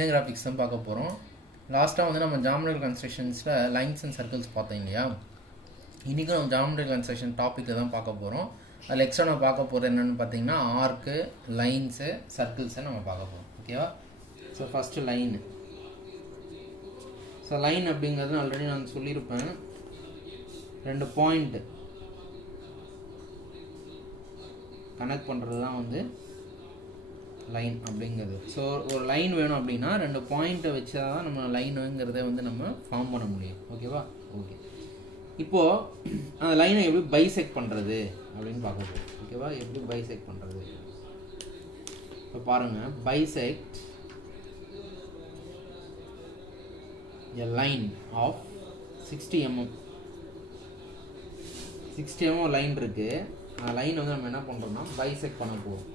linear graphics தான் பார்க்க போகிறோம். லாஸ்ட்டாக வந்து நம்ம ஜாமெட்ரிக்கல் கன்ஸ்ட்ரக்ஷன்ஸில் லைன்ஸ் அண்ட் சர்க்கிள்ஸ் பார்த்தோம் இல்லையா. இன்றைக்கும் நம்ம ஜாமெட்ரிக்கல் கன்ஸ்ட்ரக்ஷன் டாப்பிக்கில் தான் பார்க்க போகிறோம். அதில் எக்ஸ்ட்ரா நம்ம பார்க்க போகிறது என்னென்னு பார்த்தீங்கன்னா ஆர்க்கு, லைன்ஸு, சர்க்கிள்ஸை நம்ம பார்க்க போகிறோம். ஓகேவா? So first line. So line அப்படிங்கிறது ஆல்ரெடி நான் சொல்லியிருப்பேன். 2 பாயிண்ட் கனெக்ட் பண்ணுறது தான் வந்து லைன் அப்படிங்கிறது. ஸோ ஒரு லைன் வேணும் அப்படின்னா 2 பாயிண்ட்டை வச்சா தான் நம்ம லைனுங்கிறத வந்து நம்ம ஃபார்ம் பண்ண முடியும். ஓகேவா? ஓகே. இப்போது அந்த லைனை எப்படி பைசெக்ட் பண்ணுறது அப்படின்னு பார்க்க போகிறோம். ஓகேவா? எப்படி பைசெக்ட் பண்ணுறது இப்போ பாருங்கள். Bisect a line of 60 mm. 60 mm line இருக்குது. அந்த லைன் வந்து நம்ம என்ன பண்ணுறோம்னா பைசெக்ட் பண்ண போகிறோம்.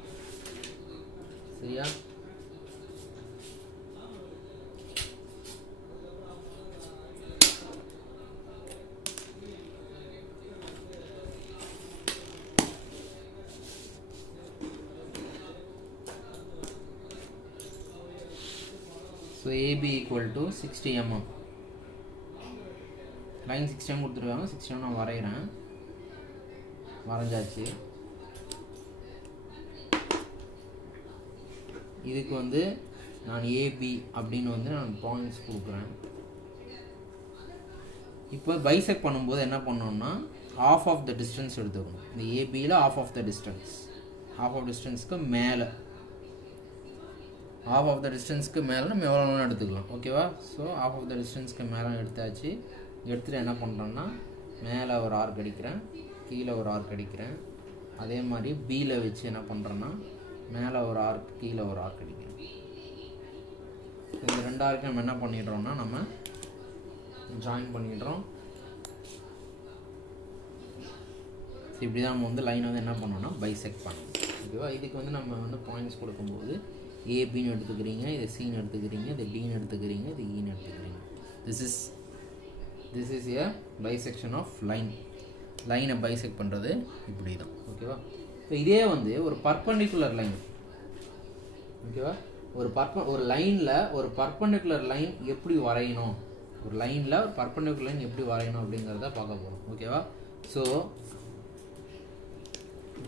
சரியா? So AB equal to 60 mm. Line 60 mm கொடுத்துருக்காங்க. 60 mm நான் வரைகிறேன். வரைஞ்சாச்சு. இதுக்கு வந்து நான் AB அப்படின்னு வந்து நான் பாயிண்ட்ஸ் கொடுக்குறேன். இப்போ பைசெக்ட் பண்ணும்போது என்ன பண்ணோம்னா ஆஃப் ஆஃப் த டிஸ்டன்ஸ் எடுத்துக்கணும். இந்த ஏபியில் half of the distance, half of டிஸ்டன்ஸ்க்கு மேலே, ஆஃப் ஆஃப் த டிஸ்டன்ஸ்க்கு மேலே நம்ம எவ்வளோ வேணாலும் எடுத்துக்கலாம். ஓகேவா? ஸோ ஆஃப் ஆஃப் த டிஸ்டன்ஸ்க்கு மேலே எடுத்தாச்சு. எடுத்துகிட்டு என்ன பண்ணுறோன்னா மேலே ஒரு ஆர்க் அடிக்கிறேன், கீழே ஒரு ஆர்க் அடிக்கிறேன். அதே மாதிரி பியில் வச்சு என்ன பண்ணுறேன்னா மேலே ஒரு ஆர்க், கீழே ஒரு ஆர்க் அடிக்கிறேன். இந்த 2 ஆர்க்கு நம்ம என்ன பண்ணிடுறோம்னா நம்ம ஜாயின் பண்ணிடுறோம். இப்படி தான் நம்ம வந்து லைனை வந்து என்ன பண்ணோம்னா பைசெக்ட் பண்ணணும். ஓகேவா? இதுக்கு வந்து நம்ம வந்து பாயிண்ட்ஸ் கொடுக்கும்போது ஏபின்னு எடுத்துக்கிறீங்க, இதை சின்னு எடுத்துக்கிறீங்க, இதை டின்னு எடுத்துக்கிறீங்க, இது ஈன்னு எடுத்துக்கிறீங்க. This is a bisection of line. லைனை பைசெக்ட் பண்ணுறது இப்படி தான். ஓகேவா? இப்போ இதே வந்து ஒரு பர்பண்டிகுலர் லைன். ஓகேவா? ஒரு லைனில் ஒரு பர்பண்டிகுலர் லைன் எப்படி வரையணும், ஒரு லைனில் ஒரு பர்பண்டிகுலர் லைன் எப்படி வரையணும் அப்படிங்கிறத பார்க்க போகிறோம். ஓகேவா? So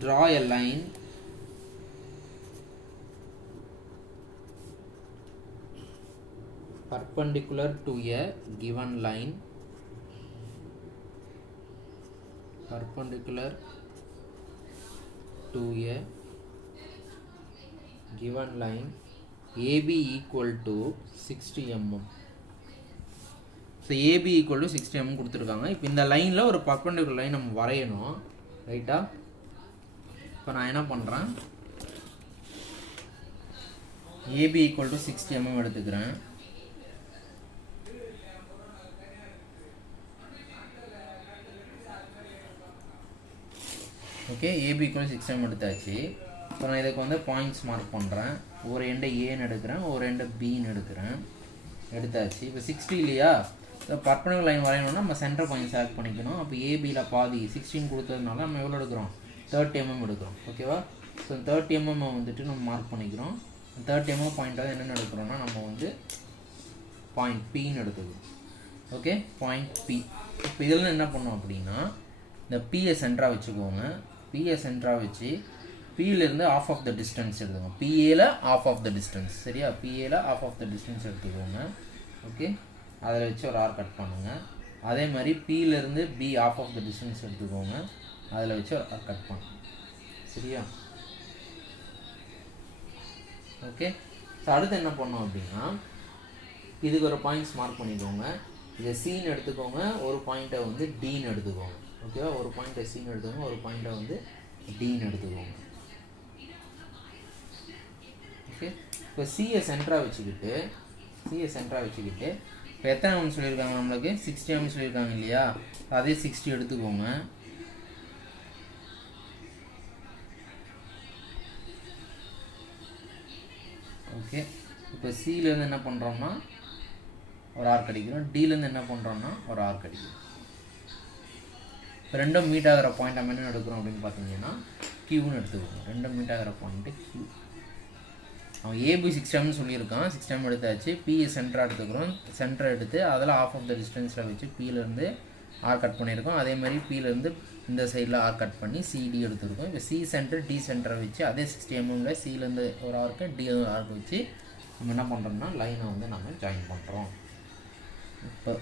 draw a line perpendicular to a given line, perpendicular to a given line AB equal to 60 mm. So AB equal to 60 mm கொடுத்துருக்காங்க. இப்போ இந்த லைனில் ஒரு பர்பண்டிகுலர் லைன் நம்ம வரையணும். ரைட்டா? இப்போ நான் என்ன பண்ணுறேன், AB equal to 60 mm எடுத்துக்கிறேன். Okay, AB equal to 60 mm எடுத்தாச்சு. இப்போ நான் இதுக்கு வந்து பாயிண்ட்ஸ் மார்க் பண்ணுறேன். ஒரு எண்டை ஏன்னு எடுக்கிறேன், ஒரு எண்டை பின்னு எடுக்கிறேன். எடுத்தாச்சு. இப்போ 60 இல்லையா? இப்போ பர்பண்டிகுலர் லைன் வரையணும்னா நம்ம சென்டர் பாயிண்ட் செலக்ட் பண்ணிக்கணும். அப்போ ஏபியில் பாதி 16 கொடுத்ததுனால நம்ம எவ்வளோ எடுக்கிறோம், 30 mm எடுக்கிறோம். ஓகேவா? ஸோ 30 mm வந்துட்டு நம்ம மார்க் பண்ணிக்கிறோம். 30 mm பாயிண்ட்டாக என்னென்ன எடுக்கிறோம்னா நம்ம வந்து பாயிண்ட் பின்னு எடுத்துக்கிறோம். Okay, point P. இப்போ இதில் என்ன பண்ணோம் அப்படின்னா இந்த பியை சென்டராக வச்சுக்கோங்க. பியை சென்டராக வச்சு பியிலேருந்து ஆஃப் ஆஃப் த டிஸ்டன்ஸ் எடுத்துக்கோங்க. பிஏல ஆஃப் ஆஃப் த டிஸ்டன்ஸ். சரியா? பிஏல ஆஃப் ஆஃப் த டிஸ்டன்ஸ் எடுத்துக்கோங்க. ஓகே, அதில் வச்சு ஒரு ஆர் கட் பண்ணுங்கள். அதே மாதிரி பியிலேருந்து B half of the distance எடுத்துக்கோங்க. அதில் வச்சு ஒரு ஆர் கட் பண்ணுங்க. சரியா? ஓகே. ஸோ அடுத்து என்ன பண்ணோம் அப்படின்னா இதுக்கு ஒரு பாயிண்ட்ஸ் மார்க் பண்ணிக்கோங்க. இதை சின்னு எடுத்துக்கோங்க, ஒரு பாயிண்ட்டை வந்து டின்னு எடுத்துக்கோங்க. ஓகேவா? ஒரு பாயிண்ட்டை சின்னு எடுத்துக்கோங்க, ஒரு பாயிண்ட்டை வந்து டின்னு எடுத்துக்கோங்க. ஓகே. இப்போ சியை சென்டராக வச்சுக்கிட்டு இப்போ எத்தனை mm சொல்லியிருக்காங்க நம்மளுக்கு, 60 mm சொல்லியிருக்காங்க இல்லையா? அதே 60 எடுத்துக்கோங்க. ஓகே. இப்போ சியிலேருந்து என்ன பண்ணுறோம்னா ஒரு ஆர்க் அடிக்கிறோம், டிலேருந்து என்ன பண்ணுறோம்னா ஒரு ஆர்க் அடிக்கிறோம். இப்போ ரெண்டும் மீட் ஆகிற பாயிண்ட் நம்ம என்ன எடுக்கிறோம் அப்படின்னு பார்த்தீங்கன்னா கியூன்னு எடுத்துக்கோங்க. ரெண்டும் மீட் ஆகிற பாயிண்ட்டு கியூ. அவன் ஏபி 6 mm சொல்லியிருக்கான். 6 mm எடுத்தாச்சு. பி சென்டராக எடுத்துக்கிறோம். சென்டர் எடுத்து அதில் ஆஃப் ஆஃப் த டிஸ்டன்ஸில் வச்சு பியிலேருந்து ஆர் கட் பண்ணியிருக்கோம். அதே மாதிரி பியிலேருந்து இந்த சைடில் ஆர் கட் பண்ணி சிடி எடுத்துருக்கோம். இப்போ சி சென்டர் டி சென்டரை வச்சு அதே 60 mm சிலேருந்து ஒரு ஆர்க்கு டி ஆர்க்கு வச்சு நம்ம என்ன பண்ணுறோம்னா லைனை வந்து நம்ம ஜாயின் பண்ணுறோம். இப்போ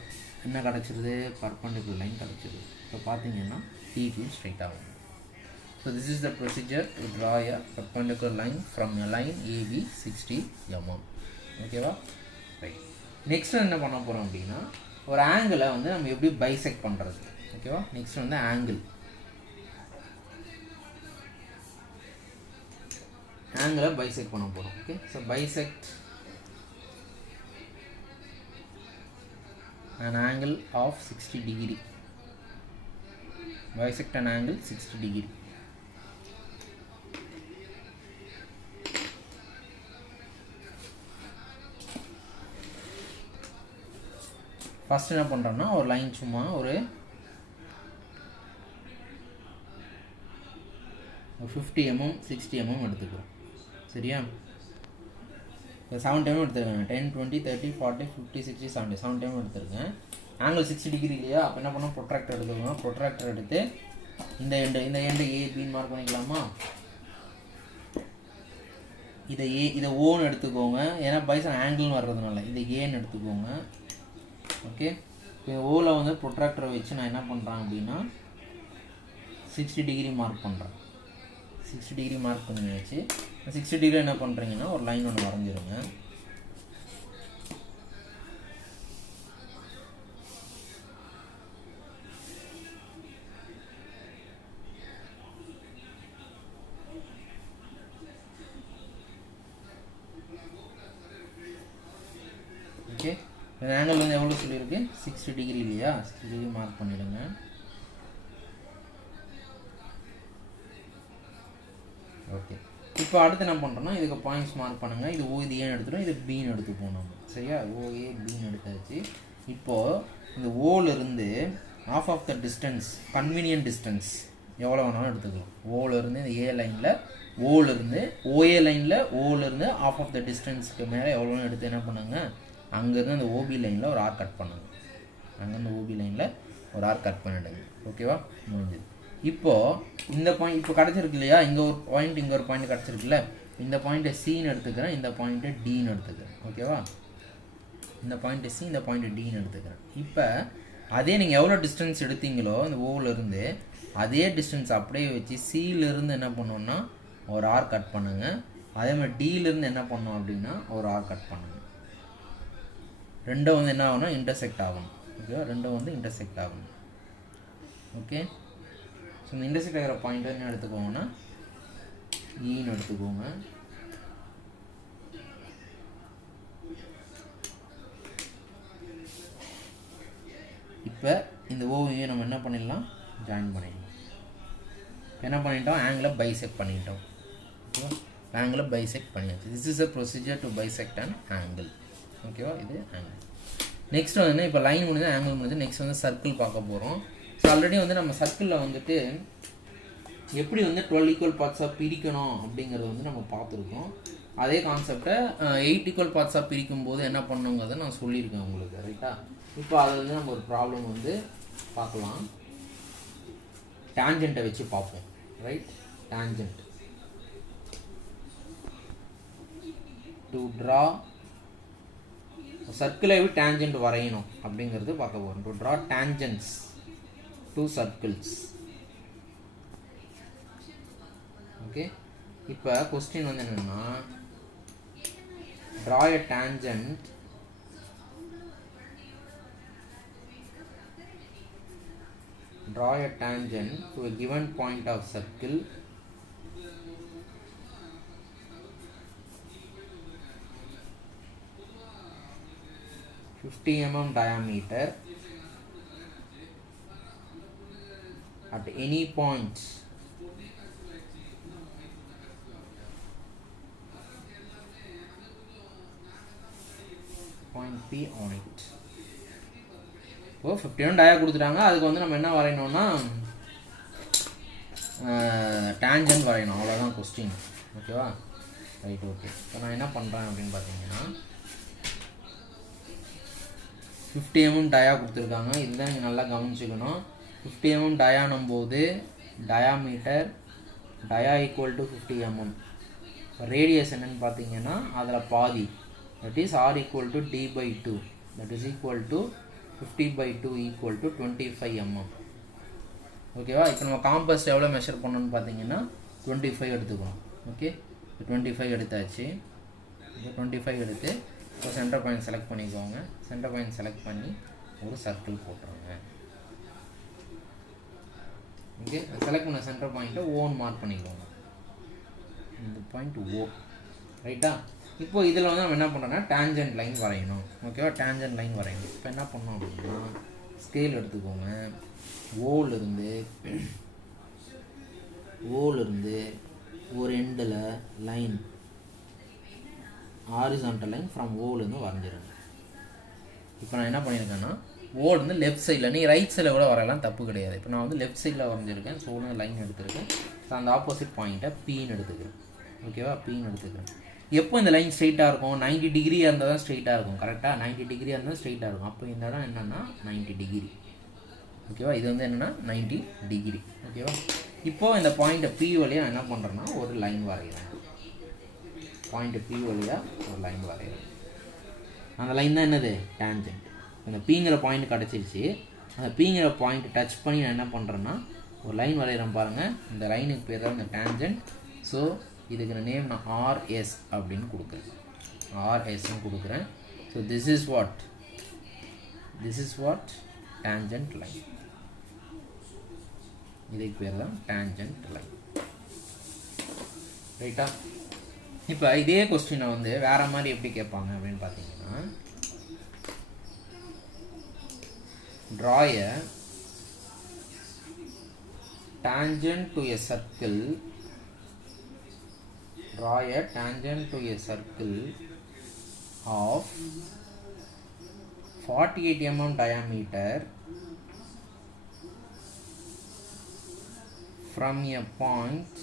என்ன கிடச்சிருது? பர்பண்டிகுலர் லைன் கிடச்சிருது. இப்போ பார்த்தீங்கன்னா டிடி ஸ்ட்ரைட் ஆகும். So this is the procedure to draw a perpendicular line from a line AB 60 mm. ஓகேவா? ரைட். நெக்ஸ்ட் என்ன பண்ண போகிறோம் அப்படின்னா ஒரு ஆங்கிளை வந்து நம்ம எப்படி பைசெக்ட் பண்ணுறது. ஓகேவா? நெக்ஸ்ட் வந்து ஆங்கிளை பைசெக்ட் பண்ண போகிறோம். Okay, so bisect an angle of 60 degree. Bisect an angle 60 degree. First என்ன பண்ணுறோன்னா ஒரு லைன் சும்மா ஒரு 50 mm 60 mm எடுத்துக்கிறோம். சரியா? இப்போ 7 mm எடுத்துருக்கேன். 10 20 30 40 50 60 70 7 mm எடுத்துருக்கேன். ஆங்கிள் 60 டிகிரி இல்லையா? அப்போ என்ன பண்ணோம்? ப்ரொட்ராக்டர் எடுத்துக்கோங்க. ப்ரொட்ராக்டர் எடுத்து இந்த எண்டு ஏபின்னு மார்க் பண்ணிக்கலாமா? இதை ஓன்னு எடுத்துக்கோங்க. ஏன்னா பைசன் ஆங்கிள்னு வர்றதுனால இதை ஏன்னு எடுத்துக்கோங்க. ஓகே, இப்போ ஓவில் வந்து ப்ரொட்ராக்டரை வச்சு நான் என்ன பண்ணுறேன் அப்படின்னா 60 டிகிரி மார்க் பண்ணுறேன். 60 டிகிரி மார்க் பண்ணியாச்சு. 60 டிகிரி என்ன பண்ணுறீங்கன்னா ஒரு லைன் ஒன்று வரைஞ்சிருங்க. ஓகே, ஆங்கிள் வந்து எவ்வளோ சொல்லியிருக்கு? 60 டிகிரி இல்லையா? 60 டிகிரி மார்க் பண்ணிடுங்க. ஓகே, இப்போ அடுத்து என்ன பண்ணுறோன்னா இதுக்கு பாயிண்ட்ஸ் மார்க் பண்ணுங்கள். இது ஓ, இது ஏன்னு எடுத்துட்டோம், இது பின்னு எடுத்துப்போம் நம்ம. சரியா? ஓஏ பின்னு எடுத்தாச்சு. இப்போது இந்த ஓலேருந்து half of the distance, convenient distance எவ்வளோ வேணாலும் எடுத்துக்கலாம். ஓலேருந்து இந்த ஏ லைனில் ஓலேருந்து ஓஏ லைனில் ஓலேருந்து ஆஃப் ஆஃப் த டிஸ்டன்ஸுக்கு மேலே எவ்வளோ எடுத்து என்ன பண்ணுங்க, அங்கேருந்து அந்த ஓபி லைனில் ஒரு ஆர் கட் பண்ணுங்க. அங்கேருந்து ஓபி லைனில் ஒரு ஆர் கட் பண்ணிவிடுங்க. ஓகேவா? முடிஞ்சது. இப்போது இந்த பாயிண்ட் இப்போ கிடச்சிருக்கு இல்லையா? இங்கே ஒரு பாயிண்ட், இங்கே ஒரு பாயிண்ட் கிடச்சிருக்குல்ல. இந்த பாயிண்ட்டை சின்னு எடுத்துக்கிறேன், இந்த பாயிண்ட்டை டின்னு எடுத்துக்கிறேன். ஓகேவா? இந்த பாயிண்ட்டை சி, இந்த பாயிண்ட்டை டின்னு எடுத்துக்கிறேன். இப்போ அதே நீங்கள் எவ்வளோ டிஸ்டன்ஸ் எடுத்தீங்களோ அந்த ஓவிலேருந்து அதே டிஸ்டன்ஸ் அப்படியே வச்சு சியிலேருந்து என்ன பண்ணோன்னா ஒரு ஆர் கட் பண்ணுங்கள். அதே மாதிரி டியிலேருந்து என்ன பண்ணோம் அப்படின்னா ஒரு ஆர் கட் பண்ணுங்கள். ரெண்டும் வந்து என்ன ஆகணும்? இன்டர்செக்ட் ஆகணும். ஓகேவா? ரெண்டும் வந்து இன்டர்செக்ட் ஆகணும். ஓகே, ஸோ இந்த இன்டர்செக்ட் ஆகிற பாயிண்ட் என்ன எடுத்துக்கோங்கன்னா ஈன்னு எடுத்துக்கோங்க. இப்போ இந்த ஓவையும் நம்ம என்ன பண்ணிடலாம்? ஜாயின் பண்ணிடலாம். என்ன பண்ணிட்டோம்? ஆங்கிளை பைசெக்ட் பண்ணிட்டோம். ஓகேவா? ஆங்கிளை பைசெக்ட் பண்ணியாச்சு. This is a procedure to bisect and angle. ஓகேவா? இது ஆங்கிள். நெக்ஸ்ட் வந்து இப்போ லைன் முடிஞ்சு ஆங்கிள் முடிஞ்சு நெக்ஸ்ட் வந்து சர்க்கிள் பார்க்க போகிறோம். ஸோ ஆல்ரெடி வந்து நம்ம சர்க்கிளில் வந்துட்டு எப்படி வந்து 12 ஈக்குவல் பார்ட்ஸாக பிரிக்கணும் அப்படிங்கிறது வந்து நம்ம பார்த்துருக்கோம். அதே கான்செப்டை 8 ஈக்குவல் பார்ட்ஸாக பிரிக்கும் போது என்ன பண்ணுங்கிறத நான் சொல்லியிருக்கேன் உங்களுக்கு. ரைட்டா? இப்போ அதில் வந்து நம்ம ஒரு ப்ராப்ளம் வந்து பார்க்கலாம். டேஞ்செண்ட்டை வச்சு பார்ப்போம். ரைட்? டேஞ்செண்ட் டு ட்ரா சர்க்கிளை எப்படி டேஞ்செண்ட் வரையணும் அப்படிங்கிறது பார்க்க போகிறோம். To draw tangents to circles. Okay, இப்போ கொஸ்டின் வந்து என்னென்னா draw a tangent to a given point of circle (50 mm) diameter at any point P on it. இப்போ 50 mm டயா கொடுத்துட்டாங்க. அதுக்கு வந்து நம்ம என்ன வரையணும்னா டேஞ்சன்ட் வரையணும். அவ்வளோதான் கொஸ்டின். ஓகேவா? Right okay. இப்போ நான் என்ன பண்ணுறேன் அப்படின்னு பார்த்தீங்கன்னா 50 mm டயா கொடுத்துருக்காங்க. இதுதான் நீங்கள் நல்லா கவனிச்சுக்கணும். 50 mm டயானும் போது diameter dia equal to 50 mm. Radius என்னன்னு பார்த்தீங்கன்னா அதில் பாதி, that is R equal to d/2, that is equal to 50/2 equal to 25 mm. ஓகேவா? இப்போ நம்ம காம்பஸ் எவ்வளோ மெஷர் பண்ணணும்னு பார்த்தீங்கன்னா 25 எடுத்துக்கணும். ஓகே, 25 எடுத்தாச்சு. இப்போ 25 எடுத்து இப்போ சென்டர் பாயிண்ட் செலக்ட் பண்ணிக்கோங்க. சென்டர் பாயிண்ட் செலக்ட் பண்ணி ஒரு சர்க்கிள் போட்டுருங்க. ஓகே, செலக்ட் பண்ண சென்டர் பாயிண்ட்டை ஓன்னு மார்க் பண்ணிக்கோங்க. இந்த பாயிண்ட் ஓ, ரைட்டா? இப்போ இதில் வந்து நம்ம என்ன பண்ணுறோன்னா டேஞ்சன்ட் லைன் வரையணும். ஓகேவா? டேஞ்சன்ட் லைன் வரையணும். இப்போ என்ன பண்ணோம் அப்படின்னா ஸ்கேல் எடுத்துக்கோங்க. ஓலிருந்து ஒரு எண்டில் லைன் ஹாரிசான்டல் லைன் ஃப்ரம் ஓலேருந்து வரைஞ்சிருங்க. இப்போ நான் என்ன பண்ணியிருக்கேன்னா ஓல் வந்து லெஃப்ட் சைடில், நீ ரைட் சைடில் கூட வரையலாம், தப்பு கிடையாது. இப்போ நான் வந்து லெஃப்ட் சைடில் வரைஞ்சிருக்கேன். ஸோ ஒன்று லைன் எடுத்துருக்கேன். ஸோ அந்த ஆப்போசிட் பாயிண்ட்டை பீன்னு எடுத்துக்கிறேன். ஓகேவா? பீன்னு எடுத்துக்கிறேன். எப்போ இந்த லைன் ஸ்ட்ரெயிட்டாக இருக்கும்? 90 டிகிரியாக இருந்தால் தான் ஸ்ட்ரெயிட்டாக இருக்கும். கரெக்டாக 90 டிகிரியாக இருந்தால் ஸ்ட்ரெயிட்டாக இருக்கும். அப்போ இந்த இடம் என்னென்னா 90 டிகிரி. ஓகேவா? இது வந்து என்னென்னா 90 டிகிரி. ஓகேவா? இப்போது இந்த பாயிண்ட்டை பி வழியாக நான் என்ன பண்ணுறேன்னா ஒரு லைன் வரைகிறேன். பாயிண்ட்டு பி வழியாக ஒரு லைன் வரைகிறேன். அந்த லைன் தான் என்னது? டேஞ்சன்ட். அந்த பிங்கிற பாயிண்ட் கிடச்சிருச்சு. அந்த பிங்கிற பாயிண்ட் டச் பண்ணி நான் என்ன பண்ணுறேன்னா ஒரு லைன் வரைகிறேன். பாருங்கள், இந்த லைனுக்கு பேர் தான் இந்த டேஞ்சன்ட். ஸோ இதுக்கு நேம் நான் ஆர்எஸ் அப்படின்னு கொடுக்குறேன். ஆர்எஸ்ன்னு கொடுக்குறேன். So this is what tangent line. இதுக்கு பேர் தான் tangent line. ரைட்டா? இப்போ இதே கொஸ்டினை வந்து வேற மாதிரி எப்படி கேட்பாங்க அப்படின்னு பார்த்தீங்கன்னா draw a tangent to a circle. Draw a tangent to a circle of 48 mm diameter from a point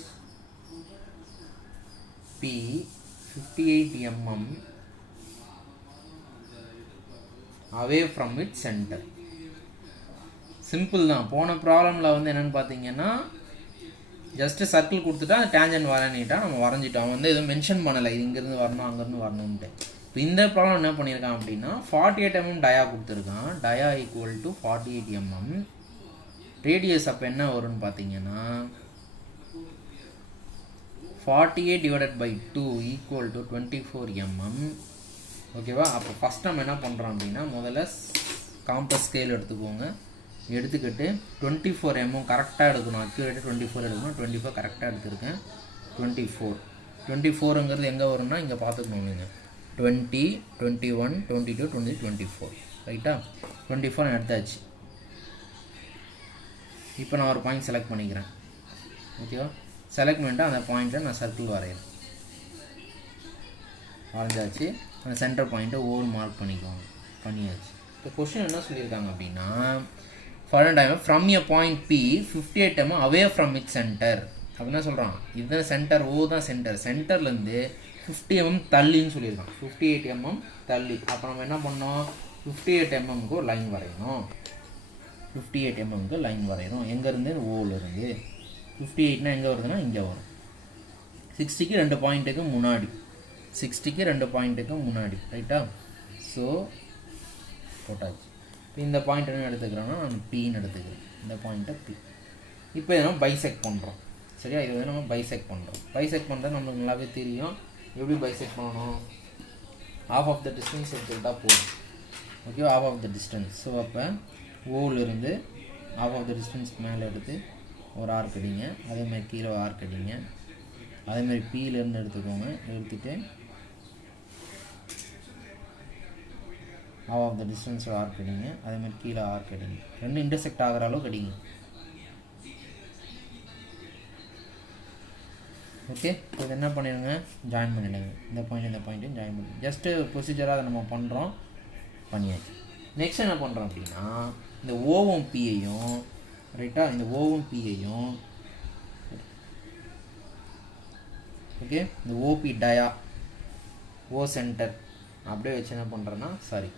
P 58 mm away from its center. Simple தான். போன ப்ராப்ளமில் வந்து என்னென்னு பார்த்தீங்கன்னா ஜஸ்ட்டு சர்க்கிள் கொடுத்துட்டா அந்த டேஞ்சன்ட் வரைஞ்சிட்டா நம்ம வரைஞ்சிட்டோம். வந்து எதுவும் மென்ஷன் பண்ணலை இது இங்கேருந்து வரணும் அங்கேருந்து வரணுன்ட்டு. இப்போ இந்த ப்ராப்ளம் என்ன பண்ணியிருக்கான் அப்படின்னா 48 mm டயா கொடுத்துருக்கான். டயா ஈக்குவல் டு 48 mm. ரேடியஸ் அப்போ என்ன வரும்னு பார்த்தீங்கன்னா 48/2 ஈக்குவல் டு 24 mm. ஓகேவா? அப்போ ஃபஸ்ட் நம்ம என்ன பண்ணுறோம் அப்படின்னா முதல்ல காம்பஸ் ஸ்கேல் எடுத்துக்கோங்க. எடுத்துக்கிட்டு 24 mm கரெக்டாக எடுக்கணும். அக்யூரேட்டாக 24 எடுக்கணும். 24 கரெக்டாக எடுத்துருக்கேன். 24ங்கிறது எங்கே வரும்னா இங்கே பார்த்துக்கணும் நீங்கள் 20, 21, 22, 23, 24. ரைட்டா? 24 எடுத்தாச்சு. இப்போ நான் ஒரு பாயிண்ட் செலக்ட் பண்ணிக்கிறேன். ஓகேவா? செலக்ட் பண்ணிவிட்டு அந்த பாயிண்ட்டை நான் சர்க்கிள் வரைகிறேன். வரைஞ்சாச்சு. அந்த சென்டர் பாயிண்ட்டை ஓல் மார்க் பண்ணியாச்சு. இப்போ கொஸ்டின் என்ன சொல்லியிருக்காங்க அப்படின்னா from a point P 58 mm away from it centre. அப்படின்னா சொல்கிறான் இதுதான் சென்டர், ஓ தான் சென்டர். சென்டர்லேருந்து 50 mm தள்ளின்னு சொல்லியிருக்கான். 58 mm தள்ளி. அப்போ நம்ம என்ன பண்ணோம் 58 mmக்கு ஒரு லைன் வரையணும். 58 mmக்கு லைன் வரையணும். எங்கேருந்து? ஓலேருந்து. 58னா எங்கே வருதுன்னா இங்கே வரும். 60க்கு 2 பாயிண்ட்டுக்கு முன்னாடி. 60க்கு 2 பாயிண்ட்டுக்கு முன்னாடி. ரைட்டா? ஸோ போட்டாச்சு. இப்போ இந்த பாயிண்ட் என்ன எடுத்துக்கிறோன்னா நான் பின்னு எடுத்துக்கிறேன். இந்த பாயிண்ட்டை பி. இப்போ இதை நம்ம பைசெக்ட் பண்ணுறோம். சரியா? இதை வந்து நம்ம பைசெக்ட் பண்ணுறோம். பைசெக்ட் பண்ணுறது நம்மளுக்கு நல்லாவே தெரியும். எப்படி பைசெக்ட் பண்ணணும்? half of the distance எடுத்துக்கிட்டால் போதும். Okay, half of the distance. So அப்போ ஓலிருந்து half of the டிஸ்டன்ஸ்க்கு மேலே எடுத்து ஒரு ஆர்க் அடிங்க. அதேமாதிரி கீழே ஆர்க் அடிங்க. அதேமாதிரி பியிலேருந்து எடுத்துக்கோங்க. எடுத்துகிட்டு half of the distance arc அடிங்க. அதேமாதிரி கீழே ஆர்க் அடிங்க. ரெண்டு இன்டர்செக்ட் ஆகிற அளவுக்கு அடிங்க. ஓகே, இது என்ன பண்ணிடுங்க, ஜாயின் பண்ணிவிடுங்க. இந்த பாயிண்ட்டையும் ஜாயின் பண்ணிடுங்க. ஜஸ்ட்டு ப்ரொசீஜராக அதை நம்ம பண்ணுறோம், பண்ணியாச்சு. நெக்ஸ்ட் என்ன பண்ணுறோம் அப்படின்னா இந்த ஓவும் பியையும், ரைட்டாக, இந்த ஓவும் பியையும் ஓகே, இந்த ஓபி டயா ஓ சென்டர் அப்படியே வச்சு என்ன பண்ணுறேன்னா சாரி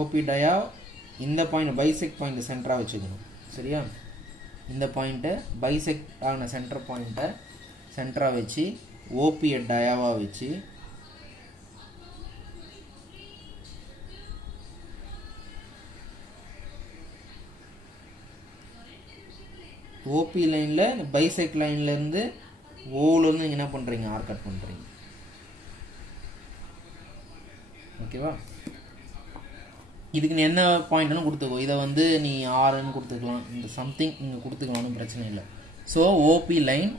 ஓபி டயா இந்த பாயிண்ட் பைசெக்ட் பாயிண்ட் சென்டராக வச்சுக்கணும். சரியா, இந்த பாயிண்ட்டை பைசெக்ட் ஆன சென்டர் பாயிண்ட்டை சென்டராக வச்சு ஓபியை டயாவாக வச்சு ஓபி லைனில் பைசெக்ட் லைன்லேருந்து ஓலேருந்து நீங்கள் என்ன பண்ணுறீங்க, ஆர் கட் பண்ணுறீங்க. ஓகேவா, இதுக்கு நீ என்ன பாயிண்ட்னு கொடுத்துக்கோ. இதை வந்து நீ ஆர்ன்னு கொடுத்துக்கலாம், இந்த சம்திங் நீங்கள் கொடுத்துக்கலாம்னு பிரச்சனை இல்லை. ஸோ ஓபி லைன்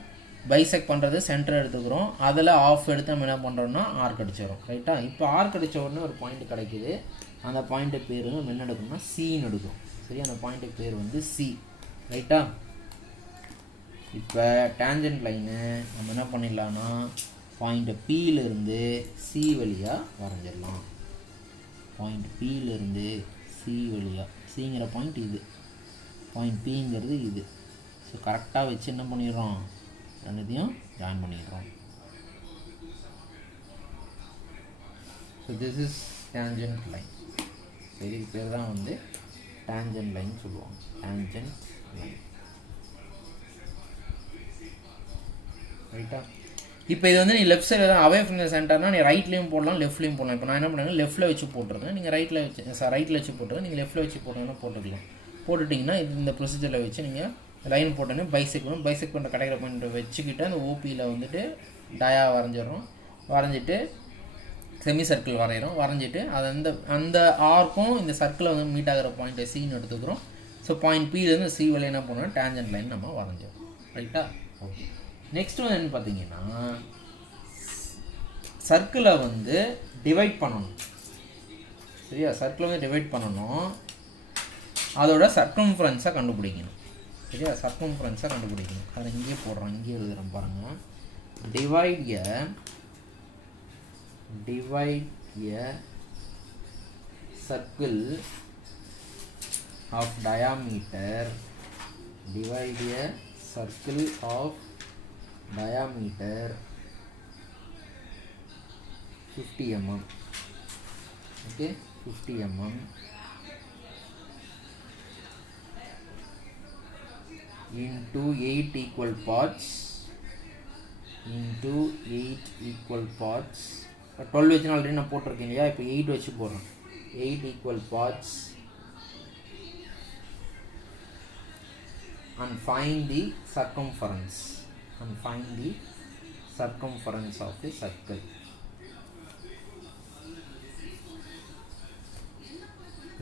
பைசெக்ட் பண்ணுறது சென்டர் எடுத்துக்கிறோம், அதில் ஆஃப் எடுத்து நம்ம என்ன பண்ணுறோம்னா ஆர் கடிச்சிடும். ரைட்டா, இப்போ ஆர் கடிச்ச உடனே ஒரு பாயிண்ட் கிடைக்குது. அந்த பாயிண்ட்டு பேர் வந்து நம்ம என்ன எடுக்கணும்னா சின்னு எடுக்கும். சரி, அந்த பாயிண்ட்டுக்கு பேர் வந்து சி. ரைட்டா, இப்போ டேஞ்சன்ட் லைனு நம்ம என்ன பண்ணிடலான்னா பாயிண்ட்டை பியிலிருந்து சி வழியாக வரைஞ்சிடலாம். பாயிண்ட் பியிலிருந்து சி வழியாக, சிங்கிற பாயிண்ட் இது, பாயிண்ட் பிங்கிறது இது. ஸோ கரெக்டாக வச்சு என்ன பண்ணிடுறோம், ரெண்டுத்தையும் ஜாயின் பண்ணிடுறோம். So this is tangent line. சரி, இது பேர் தான் வந்து டேஞ்சன்ட் லைன் சொல்லுவாங்க, டேஞ்சன்ட் லைன். ரைட்டா, இப்போ இது வந்து நீ லெஃப்ட் சைடில் தான் அவே ஃப்ரம் த சென்டர்னா நீ ரைட்லேயும் போடலாம் லெஃப்ட்லேயும் போடலாம். இப்போ நான் என்ன பண்ணுறேன், லெஃப்ட்டில் வச்சு போட்டுருக்கேன், நீங்கள் ரைட்டில் வச்சு போட்டுருக்கேன், நீங்கள் லெஃப்ட்டில் வச்சு போட்டீங்கன்னா போட்டுக்கலாம். போட்டுட்டிங்கன்னா இது இந்த ப்ரொசீஜரில் வச்சு நீங்கள் லைன் போட்டோன்னே பைசெக்ட் பண்ணுற கிடைக்கிற பாயிண்ட் வச்சுக்கிட்டு அந்த ஓபியில் வந்துட்டு டயா வரைஞ்சிடறோம். வரைஞ்சிட்டு செமி சர்க்கிள் வரைகிறோம். வரைஞ்சிட்டு அது அந்த ஆர்க்கும் இந்த சர்க்கிளை வந்து மீட் ஆகிற பாயிண்ட்டை சின்னு எடுத்துக்கிறோம். ஸோ பாயிண்ட் பியிலேருந்து சி வழியாக என்ன பண்ணுறோம், டேஞ்சன்ட் லைன் நம்ம வரைஞ்சிடும். ரைட்டா, ஓகே. நெக்ஸ்ட் வந்து என்ன பார்த்தீங்கன்னா சர்க்கிளை வந்து டிவைட் பண்ணணும். சரியா, சர்க்கிளை வந்து டிவைட் பண்ணணும், அதோட சர்க்கம்ஃபரன்ஸை கண்டுபிடிக்கணும். சரியா, சர்க்கம்ஃபரன்ஸை கண்டுபிடிக்கணும். அதை இங்கேயே போடுறோம், இங்கேயே எழுதுகிறோம் பாருங்கள். Divide a circle of diameter, divide a circle of diameter 50 mm. Okay, 50 mm into 8 equal parts, into 8 equal parts. 12 வச்சு ஆல்ரெடி நான் போட்டிருக்கேன் இல்லையா, இப்போ 8 வச்சு போடுறேன். 8 equal parts and find the circumference, and find the circumference of the circle.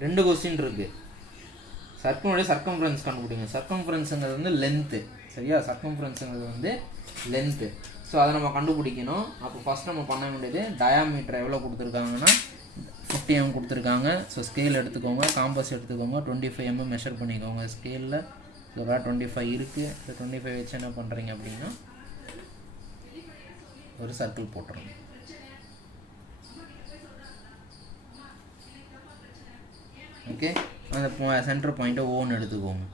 ரெண்டு question இருக்கு. சர்க்கிளோட circumference கண்டுபிடிங்க. சர்க்கம்ஃபரன்ஸ்ங்கிறது வந்து லென்த்து. சரியா, சர்க்கம்ஃபரன்ஸ்ங்கிறது வந்து லென்த்து. ஸோ அதை நம்ம கண்டுபிடிக்கணும். அப்போ ஃபஸ்ட் நம்ம பண்ண வேண்டியது டயாமீட்டர் எவ்வளோ கொடுத்துருக்காங்கன்னா 50 mm கொடுத்துருக்காங்க. ஸோ ஸ்கேல் எடுத்துக்கோங்க, காம்பஸ் எடுத்துக்கோங்க, 25 mm மெஷர் பண்ணிக்கோங்க ஸ்கேலில். ஸோ 25 இருக்குது. ஸோ 25 வச்சு என்ன பண்ணுறீங்க அப்படின்னா ஒரு சர்க்கிள் போட்டுருங்க. ஓகே, அந்த சென்டர் பாயிண்ட்டை ஓன்னு எடுத்துக்கோங்க.